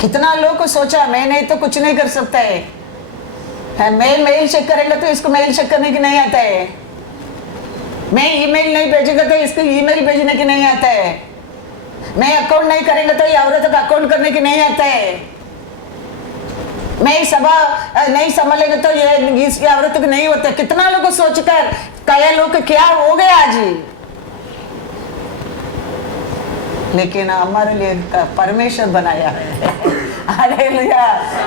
कितना लोग को सोचा मैं नहीं तो कुछ नहीं कर सकता है, मेल चेक करेंगे तो इसको मेल चेक करने की नहीं आता है, मैं ईमेल नहीं भेजेगा तो इसको ईमेल भेजने की नहीं आता है, मैं अकाउंट नहीं करेंगे तो ये औरत का अकाउंट करने की नहीं आता है, मैं सभा नहीं संभालेंगे तो ये इसकी औरत को नहीं होता। कितना लोग सोचकर कया लोग क्या हो गया आज, लेकिन हमारे लिए परमेश्वर बनाया है। हालेलुया,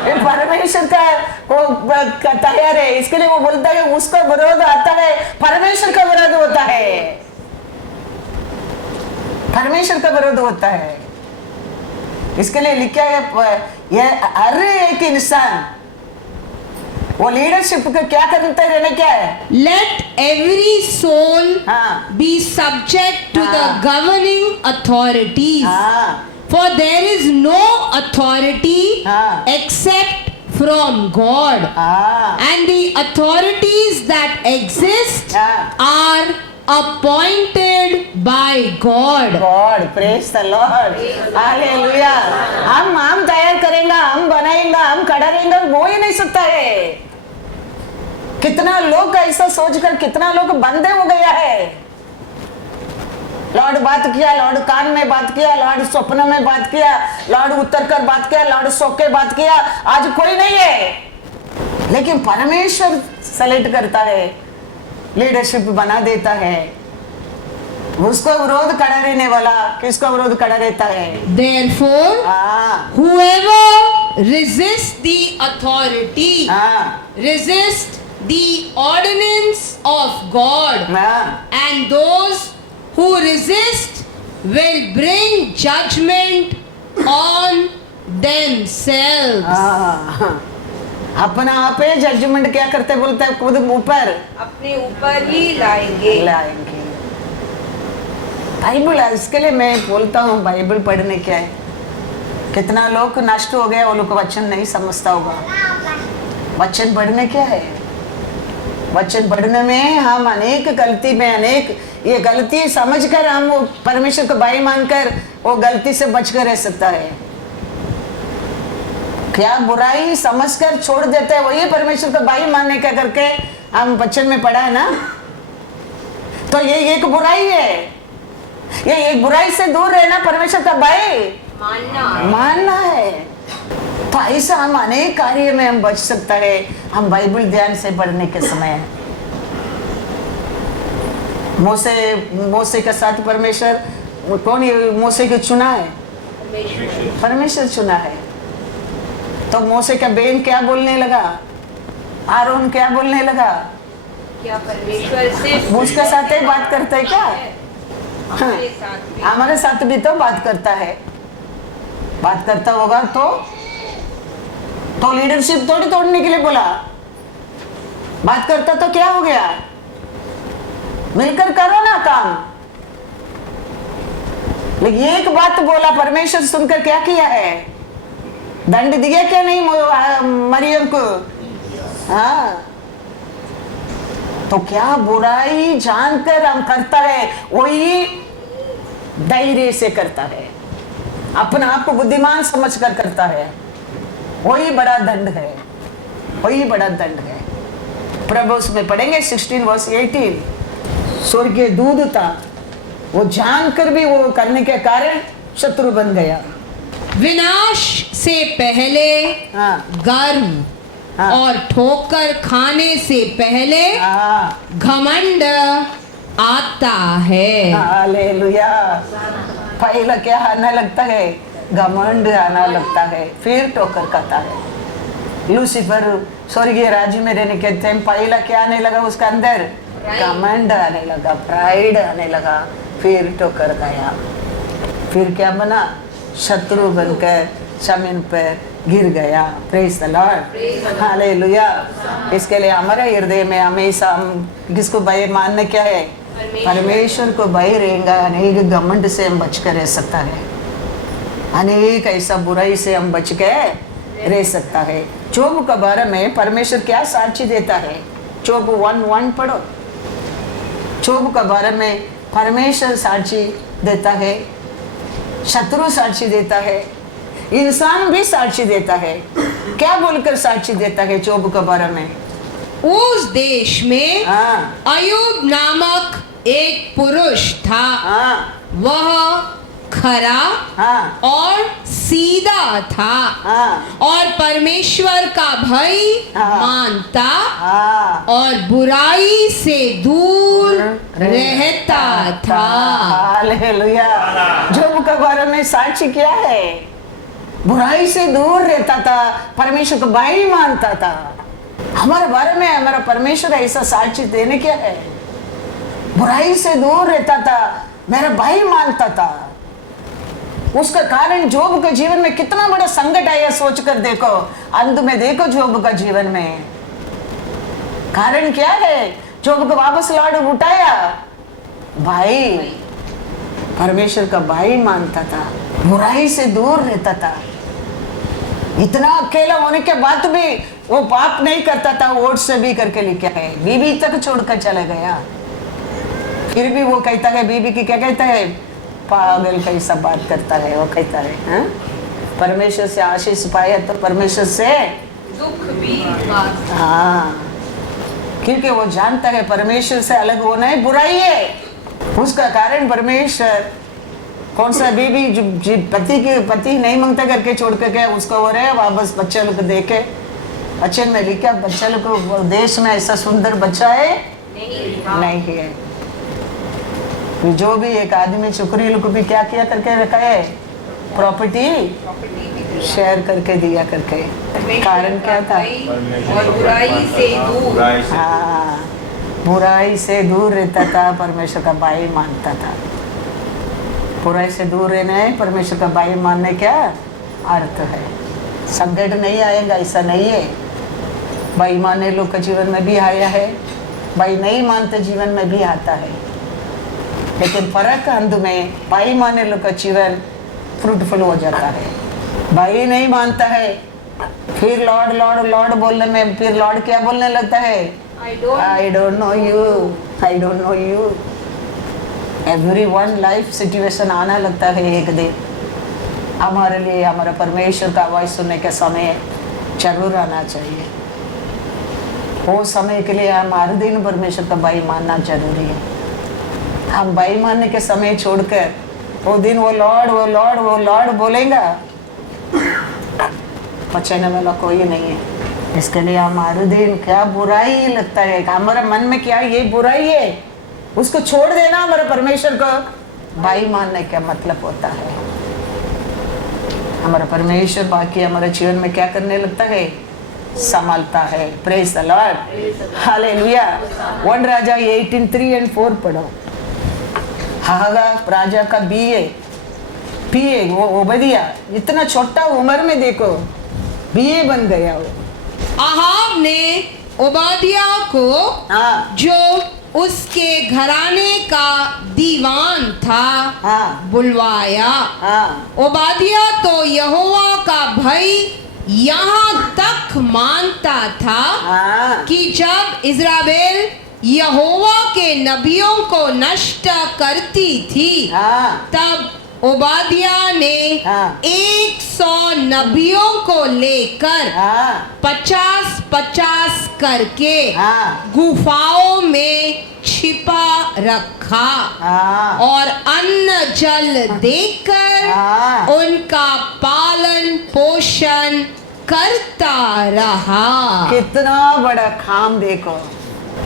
ये परमेश्वर का वो तैयार है। इसके लिए वो बोलता है उसका विरोध आता है, परमेश्वर का विरोध होता है, परमेश्वर का विरोध होता है। इसके लिए लिखा है ये हर एक इंसान वो लीडरशिप का क्या करता है, रहना क्या है, let every soul be subject to the governing authorities, for there is no authority except from God, and the authorities that exist are appointed by God. God, praise the Lord. Hallelujah. हम तैयार करेंगे, हम बनाएंगे, हम खड़ा रहेंगे, वो ही नहीं सकता है। कितना लोग ऐसा सोचकर कितना लोग बंदे हो गया है। लॉर्ड बात किया, लॉर्ड कान में बात किया, लॉर्ड स्वप्न में बात किया, लॉर्ड उतर कर बात किया, लॉर्ड सो के बात किया, आज कोई नहीं है। लेकिन परमेश्वर सेलेक्ट करता है, लीडरशिप बना देता है। उसको विरोध खड़ा रहने वाला किसको विरोध खड़ा रहता है, therefore whoever resists the authority resist the ordinance of God, and those who resist will bring judgment on themselves. अपना आप जजमेंट क्या करते बोलता है, खुद ऊपर अपने ऊपर ही लाएंगे। बाइबल, इसके लिए मैं बोलता हूँ बाइबल पढ़ने क्या है। कितना लोग नष्ट हो गया, वो लोग वचन नहीं समझता होगा। वचन पढ़ने क्या है, वचन पढ़ने में हम अनेक गलती में अनेक ये गलती समझकर हम वो परमेश्वर को भाई मानकर वो गलती से बचकर रह सकता है। क्या बुराई समझकर छोड़ देते हैं, वही परमेश्वर का भाई मानने का करके हम बच्चन में पढ़ा है ना। तो ये एक बुराई है, ये एक बुराई से दूर रहना परमेश्वर का भय मानना है। तो ऐसा हम अनेक कार्य में हम बच सकता है, हम बाइबल ध्यान से पढ़ने के समय। मोसे के साथ परमेश्वर, कौन ये मोसे को चुना है? परमेश्वर चुना है। तो मोसे का बेन क्या बोलने लगा? आरोन क्या बोलने लगा? क्या परमेश्वर से उसके साथ ही बात करता है क्या? हमारे साथ भी तो बात करता है। बात करता होगा तो लीडरशिप थोड़ी तोड़ने के लिए बोला। बात करता तो क्या हो गया? मिलकर करो ना काम। लेकिन एक बात बोला, परमेश्वर सुनकर क्या किया है? दंड दिया क्या नहीं मरियम को? हाँ। तो क्या बुराई जानकर हम करता है वही धैर्य से करता है, अपना आप को बुद्धिमान समझकर करता है, वही बड़ा दंड है, वही बड़ा दंड है। प्रभु उसमें पढ़ेंगे 16:18। स्वर्गीय दूध था, वो जानकर भी वो करने के कारण शत्रु बन गया। विनाश से पहले गर्व और ठोकर खाने से पहले घमंड आता है। हालेलुया। पहला क्या आने लगता है? घमंड आना लगता है, फिर ठोकर खाता है। लूसीफर स्वर्गीय राज्य में रहने के टाइम पहला क्या आने लगा उसका अंदर? घमंड आने लगा, प्राइड आने लगा, फिर ठोकर खाया। फिर क्या बना? शत्रु बनकर जमीन पर गिर गया। Praise the Lord, hallelujah. इसके लिए हमारे हृदय में हमेशा हम किसको भय मानना क्या है? परमेश्वर को भय रहेगा। अनेक घमंड से हम बच कर रह सकता है, अनेक ऐसा बुराई से हम बच के रह सकता है। जोब के बारे में परमेश्वर क्या साक्षी देता है? जोब 1:1 पढ़ो। जोब के बारे में परमेश्वर साक्षी देता है, शत्रु साक्षी देता है, इंसान भी साक्षी देता है। क्या बोलकर साक्षी देता है जोब के बारे में? उस देश में अय्यूब नामक एक पुरुष था। वह खरा और सीधा था और परमेश्वर का भय मानता और बुराई से दूर रहता था। हालेलुया। जोब के बारे में साक्षी क्या है? बुराई से दूर रहता था, परमेश्वर को भय मानता था। हमारे बारे में हमारा परमेश्वर ऐसा साक्षी देने क्या है? बुराई से दूर रहता था, मेरा भय मानता था। उसका कारण जोब के जीवन में कितना बड़ा संकट आया सोचकर देखो। अंत में देखो जोब का जीवन में कारण क्या है? जोब को वापस लौट उठाया भाई, परमेश्वर का भाई मानता था, बुराई से दूर रहता था। इतना अकेला होने के बाद भी वो पाप नहीं करता था, वोट से भी करके लिखा है, बीबी तक छोड़कर चला गया। फिर भी वो कहता है, बीबी की क्या कहता है? पागल कैसा बात करता है वो कहता है। हा? परमेश्वर से आशीष पाया तो परमेश्वर से दुख भी। हाँ, क्योंकि वो जानता है परमेश्वर से अलग होना है बुराई है। उसका कारण परमेश्वर कौन सा बीबी जो पति नहीं मांगता करके छोड़ के गया, उसको हो रहे वापस बच्चे लोग देखे, बच्चे में लिखा बच्चा लोग देश में ऐसा सुंदर बच्चा है नहीं है। जो भी एक आदमी छोकरी लोग भी क्या किया करके रखा है? प्रॉपर्टी शेयर करके दिया करके। कारण क्या था? और बुराई से दूर। हाँ, बुराई से दूर रहता था, परमेश्वर का भाई मानता था। बुराई से दूर रहना है, परमेश्वर का भाई मानने क्या अर्थ है? संकट नहीं आएगा ऐसा नहीं है। भाई मानने लोग के जीवन में भी आया है, भाई नहीं मानते जीवन में भी आता है। लेकिन फर्क अंत में भाई मानने लोग का जीवन फ्रूटफुल हो जाता है। भाई नहीं मानता है, फिर लॉर्ड लॉर्ड लॉर्ड बोलने में फिर लॉर्ड क्या बोलने लगता है? I don't know you, I don't know you. Every one life situation आना लगता है एक दिन। हमारे लिए हमारा परमेश्वर का आवाज सुनने का समय जरूर आना चाहिए। वो समय के लिए हम हर दिन परमेश्वर का भाई मानना जरूरी है। हम भाई मानने के समय छोड़कर वो दिन वो लॉर्ड बोलेगा, बचाने वाला कोई नहीं है। इसके लिए हम हर दिन क्या बुराई लगता है, हमारे मन में क्या ये बुराई है, उसको छोड़ देना हमारे परमेश्वर को भाई मानने का मतलब होता है। हमारा परमेश्वर बाकी हमारे जीवन में क्या करने लगता है, संभालता है। Praise the Lord, hallelujah. 1 Raja 18:3 and 4 पढ़ो। हागा राजा का बीए वो ओबदिया इतना छोटा उम्र में देखो बीए बन गया वो। अहाब ने ओबादिया को जो उसके घराने का दीवान था बुलवाया। ओबादिया तो यहोवा का भय यहाँ तक मानता था कि जब इज़राइल यहोवा के नबियों को नष्ट करती थी तब ओबादिया ने 100 नबियों को लेकर 50-50 करके गुफाओं में छिपा रखा और अन्न जल देकर उनका पालन पोषण करता रहा। कितना बड़ा काम देखो,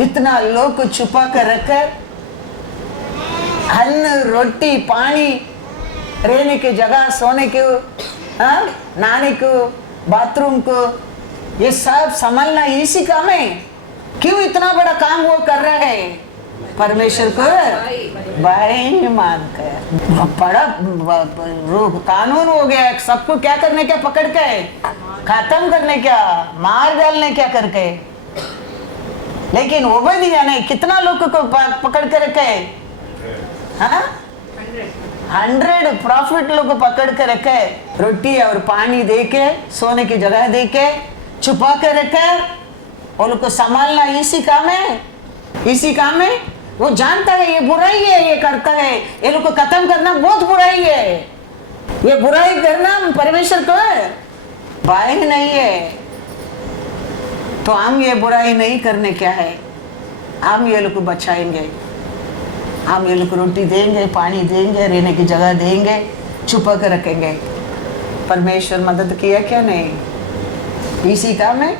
इतना लोग को छुपा कर रखकर अन्न रोटी पानी रहने की जगह सोने को नहाने को बाथरूम को ये सब संभालना इसी काम है। क्यों इतना बड़ा काम वो कर रहा है, परमेश्वर को भाई मानकर। बड़ा कानून हो गया, सबको क्या करने क्या पकड़ के खत्म करने क्या मार डालने क्या करके। लेकिन ओबदिया ने कितना लोगों को पकड़ के रखे, 100 प्रॉफिट लोग को पकड़ के रखे, रोटी और पानी देके सोने की जगह देके छुपा के रखे। वो लोग को संभालना इसी काम है। वो जानता है ये बुराई है, ये करता है, ये लोग को खत्म करना बहुत बुराई है। ये बुराई करना परमेश्वर को भाई नहीं है। तो हम ये बुराई नहीं करने क्या है, हम ये लोग को बचाएंगे, हम ये लोग को रोटी देंगे, पानी देंगे, रहने की जगह देंगे, छुपा कर रखेंगे। परमेश्वर मदद किया क्या नहीं, इसी काम में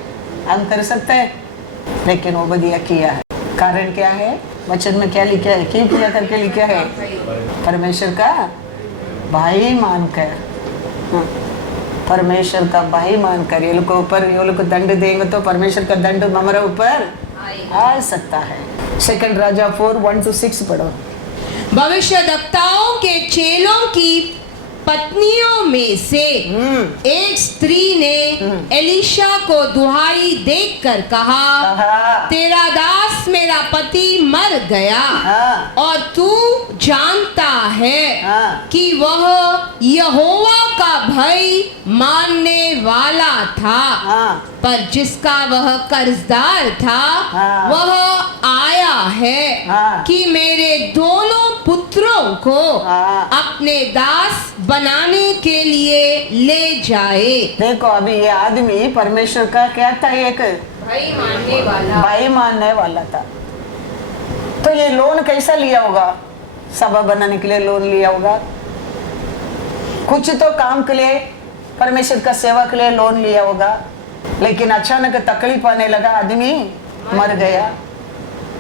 हम कर सकते हैं। लेकिन ओबदिया किया है, कारण क्या है, वचन में क्या लिखा है, क्यों किया करके लिखा है, परमेश्वर का भाई मानकर, परमेश्वर का भाई मानकर। ये लोग को ऊपर ये लोग को दंड देंगे तो परमेश्वर का दंड हमारे ऊपर आ सकता है। 2 राजा 4:1-6 पढ़ो। भविष्यद्वक्ताओं के चेलों की पत्नियों में से एक स्त्री ने एलीशा को दुहाई देकर कहा, तेरा दास मेरा पति मर गया और तू जानता है कि वह यहोवा का भय मानने वाला था, पर जिसका वह कर्जदार था वह आया है कि मेरे दोनों पुत्रों को अपने दास बनाने के लिए ले जाए। देखो अभी ये आदमी परमेश्वर का क्या था, एक भाई मानने वाला था। तो ये लोन कैसा लिया होगा, सभा बनाने के लिए लोन लिया होगा, कुछ तो काम के लिए परमेश्वर का सेवा के लिए लोन लिया होगा। लेकिन अचानक तकलीफ आने लगा, आदमी मर गया,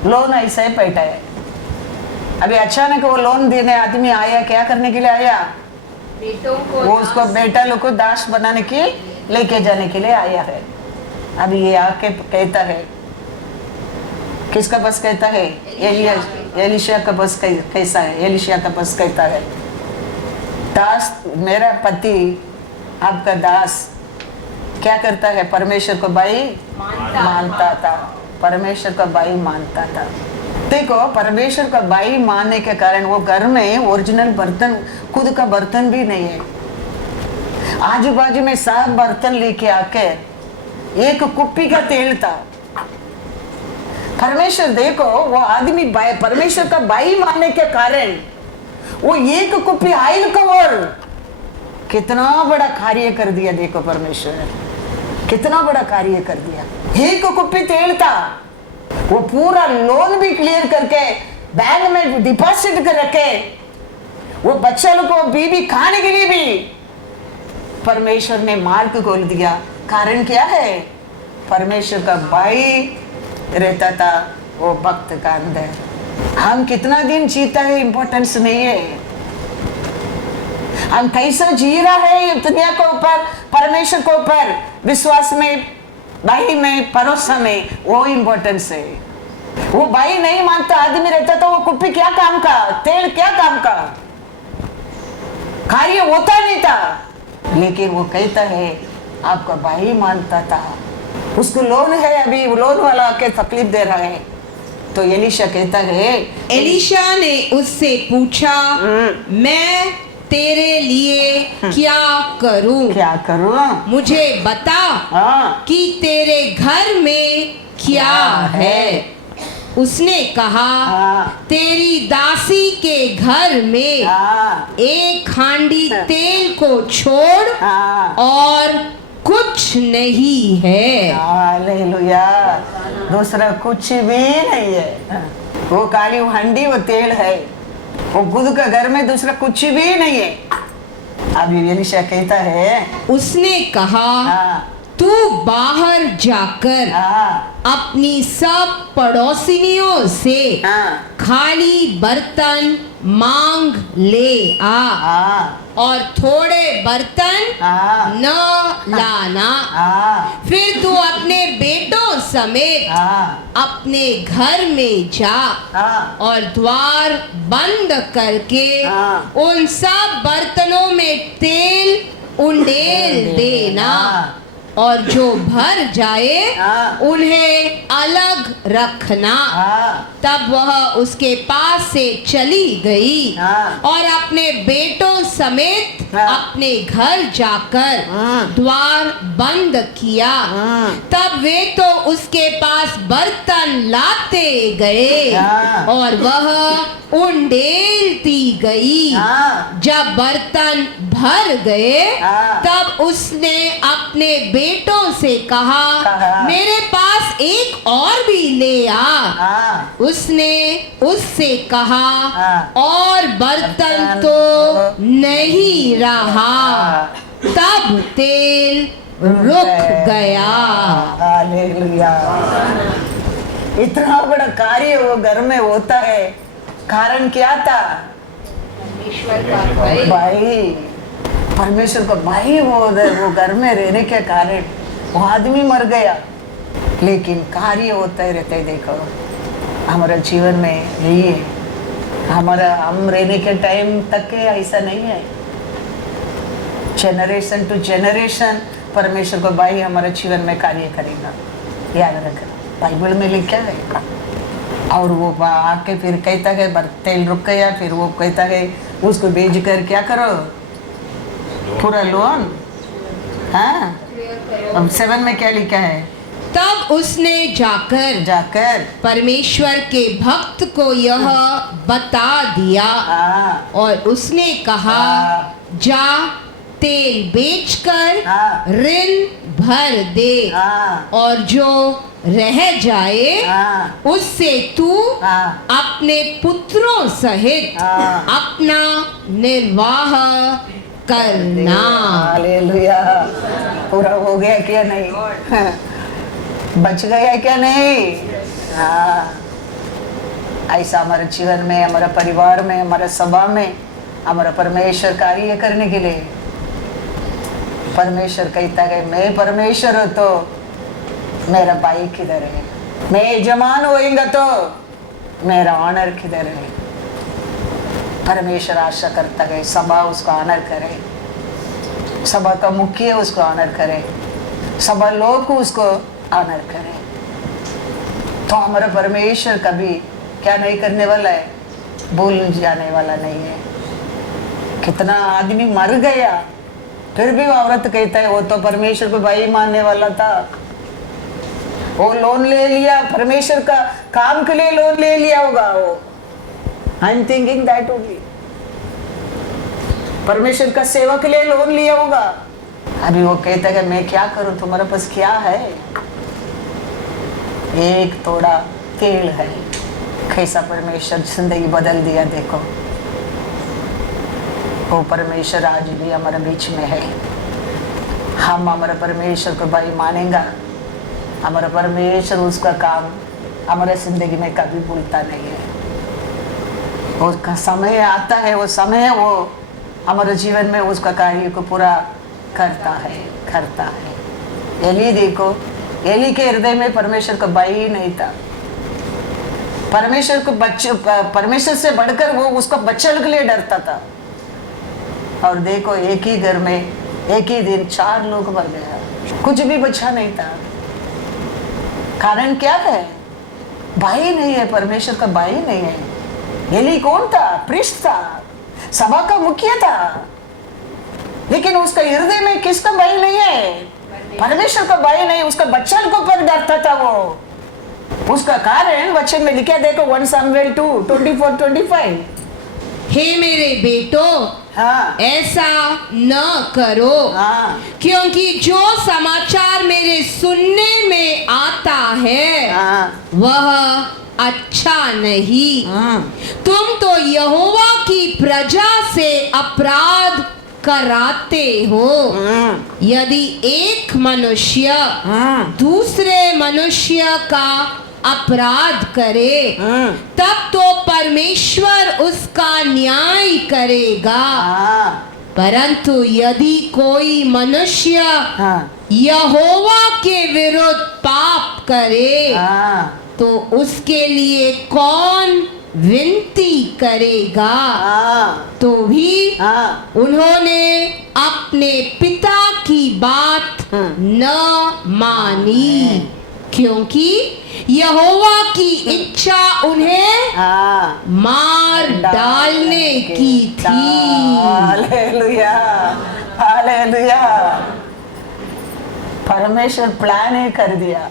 लोन ऐसा ही बैठा है। अभी अचानक वो लोन देने आदमी आया, क्या करने के लिए आया, वो उसको बेटा लोग को दास बनाने के लेके जाने के लिए आया है। अभी ये आके कहता है, किसका बस कहता है, एलीशा का बस कैसा है, एलीशा का बस कहता है, दास मेरा पति आपका दास क्या करता है, परमेश्वर को भाई मानता था, परमेश्वर का भाई मानता था। देखो परमेश्वर का भाई मानने के कारण वो घर में ओरिजिनल बर्तन, खुद का बर्तन भी नहीं है, आजू बाजू में सब बर्तन लेके आके एक कुप्पी का तेल था। परमेश्वर देखो वो आदमी परमेश्वर का भाई मानने के कारण वो एक कुप्पी ऑयल का और कितना बड़ा कार्य कर दिया। देखो परमेश्वर कितना बड़ा कार्य कर दिया। एक कुप्पी तेल था, वो पूरा लोन भी क्लियर करके बैंक में डिपॉजिट कर रखे, वो बच्चे लोग को बीबी खाने के लिए भी परमेश्वर ने मार्ग खोल दिया। कारण क्या है? परमेश्वर का भाई रहता था वो भक्त का अंदर। हम कितना दिन जीता है इम्पोर्टेंस नहीं है, हम कैसा जी रहा है दुनिया के ऊपर, परमेश्वर के ऊपर विश्वास में, भाई में, भरोसा में, वो इम्पोर्टेंस है। वो भाई नहीं मानता आदमी रहता तो वो कुप्पी क्या काम का, तेल क्या काम का, कार्य होता नहीं था। लेकिन वो कहता है आपका भाई मानता था, उसको लोन है, अभी लोन वाला आके तकलीफ दे रहा है। तो एलीशा कहता है, एलीशा ने उससे पूछा मैं तेरे लिए क्या करूं? क्या करूं? मुझे बता हाँ। कि तेरे घर में क्या है? उसने कहा हाँ। तेरी दासी के घर में हाँ। एक हांडी तेल को छोड़ हाँ। और कुछ नहीं है। हालेलुया, दूसरा कुछ भी नहीं है। वो काली हंडी, वो तेल है, वो खुद का घर में दूसरा कुछ भी नहीं है। अभी एलीशा कहता है, उसने कहा हाँ। तू बाहर जाकर हाँ। अपनी सब पड़ोसिनियों से हाँ। खाली बर्तन मांग ले आ हाँ। और थोड़े बर्तन हाँ। न लाना। हाँ। फिर तू अपने बेटों समेत हाँ। अपने घर में जा हाँ। और द्वार बंद करके हाँ। उन सब बर्तनों में तेल उंडेल देना और जो भर जाए हाँ। उन्हें अलग रखना। हाँ। तब वह उसके पास से चली गई हाँ। और अपने बेटों समेत हाँ। अपने घर जाकर हाँ। द्वार बंद किया। हाँ। तब वे तो उसके पास बर्तन लाते गए हाँ। और वह उंडेलती गई। हाँ। जब बर्तन भर गए हाँ। तब उसने अपने बेटों से कहा मेरे पास एक और भी ले आ। हाँ। उसने उससे कहा हाँ। और बर्तन तो नहीं रहा। तब तेल रुक गया। हालेलुया, इतना बड़ा कार्य वो घर में होता है, कारण क्या था? भाई, परमेश्वर का भाई वो घर में रहने के कारण वो आदमी मर गया। लेकिन कार्य होता ही रहता है। देखो हमारा जीवन में यही है, हमारा हम रहने के टाइम तक के ऐसा नहीं है, जनरेशन टू जनरेशन परमेश्वर का भाई हमारे जीवन में कार्य करेगा। याद रखना, बाइबल में लिखा है। और वो आके फिर कहता है तेल रुक गया, फिर वो कहता है उसको बेच कर क्या करो, पूरा लोन। हाँ, अब 7 में क्या लिखा है? तब उसने जाकर परमेश्वर के भक्त को यह बता दिया। हाँ। और उसने कहा हाँ। जा तेल बेचकर हाँ। ऋण भर दे। हाँ। और जो रह जाए हाँ। उससे तू हाँ। अपने पुत्रों सहित हाँ। अपना निर्वाह करना। हालेलुया, पूरा हो गया क्या नहीं? बच गया क्या नहीं? हाँ, ऐसा हमारे जीवन में, हमारा परिवार में, हमारा सभा में, हमारा परमेश्वर कार्य करने के लिए परमेश्वर कहता है मैं परमेश्वर हूँ तो मेरा भाई किधर है? मैं यजमान होएगा तो मेरा ऑनर किधर है? परमेश्वर आशा करता है सभा उसको ऑनर करे, सभा का मुखिया उसको ऑनर करे, सभा लोग उसको ऑनर करे। तो हमारा परमेश्वर कभी क्या नहीं करने वाला है, भूल जाने वाला नहीं है। कितना आदमी मर गया फिर भी वो औरत कहता है वो तो परमेश्वर को भाई मानने वाला था, वो लोन ले लिया, परमेश्वर का काम के लिए लोन ले लिया होगा वो। I am thinking that only, परमेश्वर का सेवा के लिए लोन लिया होगा। अभी वो कहता है मैं क्या करूं, तुम्हारे पास क्या है? एक थोड़ा तेल है। कैसा परमेश्वर जिंदगी बदल दिया देखो। वो परमेश्वर आज भी हमारे बीच में है। हम हमारे परमेश्वर को भाई मानेंगे। हमारा परमेश्वर उसका काम हमारे जिंदगी में कभी भूलता नहीं है। उसका समय आता है, वो समय वो हमारे जीवन में उसका कार्य को पूरा करता है। एली देखो, एली के हृदय में परमेश्वर का भय ही नहीं था। परमेश्वर से बढ़कर वो उसका बच्चा के लिए डरता था। और देखो एक ही घर में एक ही दिन 4 लोग मर गया, कुछ भी बचा नहीं था। कारण क्या है? भय नहीं है, परमेश्वर का भय नहीं है। एली कौन था? प्रीस्ट था, सभा का मुखिया था, लेकिन उसका हृदय में किसका भय नहीं है? परमेश्वर का भय नहीं, उसका बच्चा को पर डरता था वो। उसका कारण वचन में लिखा देखो 1 Samuel 2:24-25। हे मेरे बेटों, हाँ, ऐसा न करो, हाँ, क्योंकि जो समाचार मेरे सुनने में आता है हाँ, वह अच्छा नहीं। हाँ, तुम तो यहोवा की प्रजा से अपराध कराते हो। यदि एक मनुष्य दूसरे मनुष्य का अपराध करे, तब तो परमेश्वर उसका न्याय करेगा। परंतु यदि कोई मनुष्य यहोवा के विरुद्ध पाप करे, तो उसके लिए कौन विनती करेगा? तो भी उन्होंने अपने पिता की बात न मानी, क्योंकि यहोवा की इच्छा उन्हें मार डालने की थी। Hallelujah, hallelujah. परमेश्वर प्लान ही कर दिया,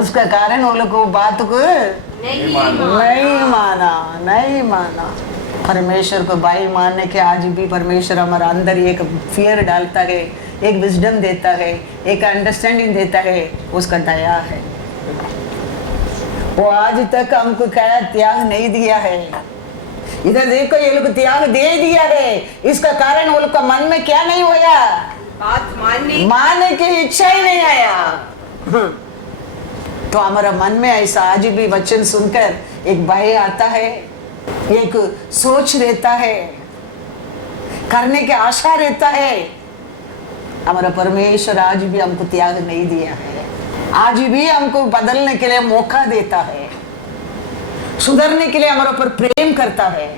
उसका कारण वो लोग बात को नहीं माना। परमेश्वर को भाई मानने के आज भी परमेश्वर हमारे अंदर एक फियर डालता है, एक विजडम देता है, एक अंडरस्टैंडिंग देता है, उसका दया है। वो आज तक हमको क्या त्याग नहीं दिया है। इधर देखो ये लोग त्याग दे दिया है, इसका कारण वो लोग का मन में क्या नहीं होया? बात मानने की इच्छा ही नहीं आया। तो हमारा मन में ऐसा आज भी वचन सुनकर एक भय आता है, एक सोच रहता है, करने की आशा रहता है। हमारा परमेश्वर आज भी हमको त्याग नहीं दिया है, आज भी हमको बदलने के लिए मौका देता है, सुधरने के लिए हमारे ऊपर प्रेम करता है।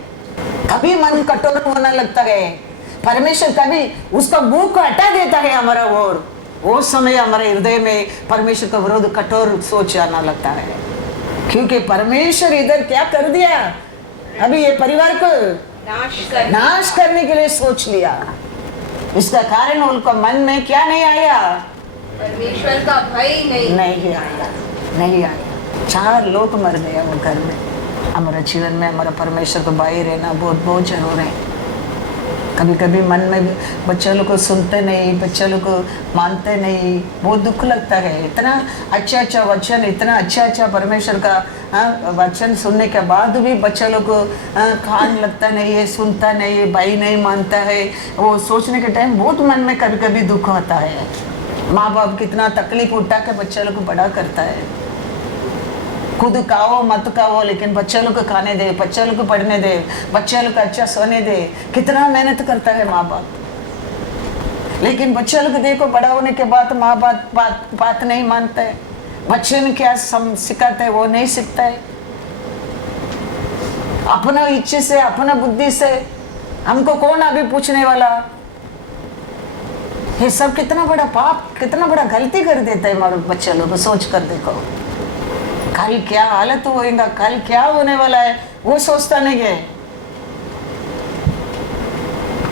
कभी मन कठोर होने लगता है, परमेश्वर कभी उसका मुंह को हटा देता है हमारा ओर। वो समय हमारे हृदय में परमेश्वर का विरोध कठोर सोच आना लगता है, क्योंकि परमेश्वर इधर क्या कर दिया? अभी ये परिवार को नाश करने के लिए सोच लिया। इसका कारण उनका मन में क्या नहीं आया? परमेश्वर का भय नहीं आया। 4 लोग मर गए वो घर में। हमारे जीवन में हमारा परमेश्वर को भय रहना बहुत जरूर है। कभी कभी मन में बच्चे लोग को सुनते नहीं, बच्चे लोग को मानते नहीं, बहुत दुख लगता है। इतना अच्छा वचन, इतना अच्छा परमेश्वर का वचन सुनने के बाद भी बच्चे लोग को कान लगता नहीं है, सुनता नहीं है, भाई नहीं मानता है। वो सोचने के टाइम बहुत मन में कभी कभी दुख होता है। माँ बाप कितना तकलीफ उठा के बच्चे लोग को बड़ा करता है। खुद खाओ मत खाओ, लेकिन बच्चे लोग को खाने दे, बच्चे लोग को पढ़ने दे, बच्चे लोग को अच्छा सोने दे। कितना मेहनत करता है माँ बाप, लेकिन बच्चे लोग देखो बड़ा होने के बाद माँ बात नहीं मानते। बच्चे ने क्या सिखाते हैं वो नहीं सीखता है। अपना इच्छे से, अपना बुद्धि से हमको कौन अभी पूछने वाला? ये सब कितना बड़ा पाप, कितना बड़ा गलती कर देता है हमारे बच्चे लोग। सोच कर देखो कल क्या हालत होएगा, कल क्या होने वाला है, वो सोचता नहीं है।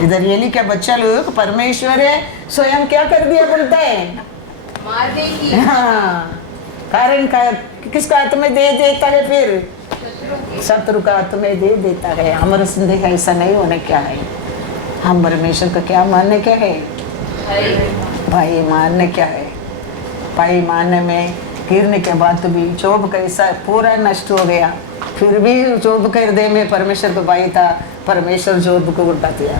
इधर एली का बच्चा लोग परमेश्वर है स्वयं क्या कर दिया बोलता है? मार देगी। हाँ, कारण किसका हाथ में दे देता है? फिर शत्रु का हाथ में दे देता है। हमारा जिंदगी ऐसा नहीं होने क्या है। हम परमेश्वर का क्या मानने क्या है? भाई मानने क्या है, भाई मानने में गिरने के बाद तो भी जोब कैसा पूरा नष्ट हो गया, फिर भी जोब के हृदय में परमेश्वर को भाई था, परमेश्वर जोब को उठा दिया।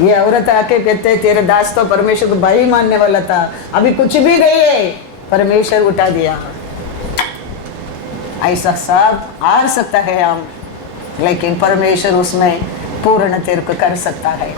ये औरत आके कहते तेरे दास तो परमेश्वर को भाई मानने वाला था, अभी कुछ भी नहीं है, परमेश्वर उठा दिया। ऐसा सब आ सकता है हम, लेकिन परमेश्वर उसमें पूर्ण तीर्थ कर सकता है।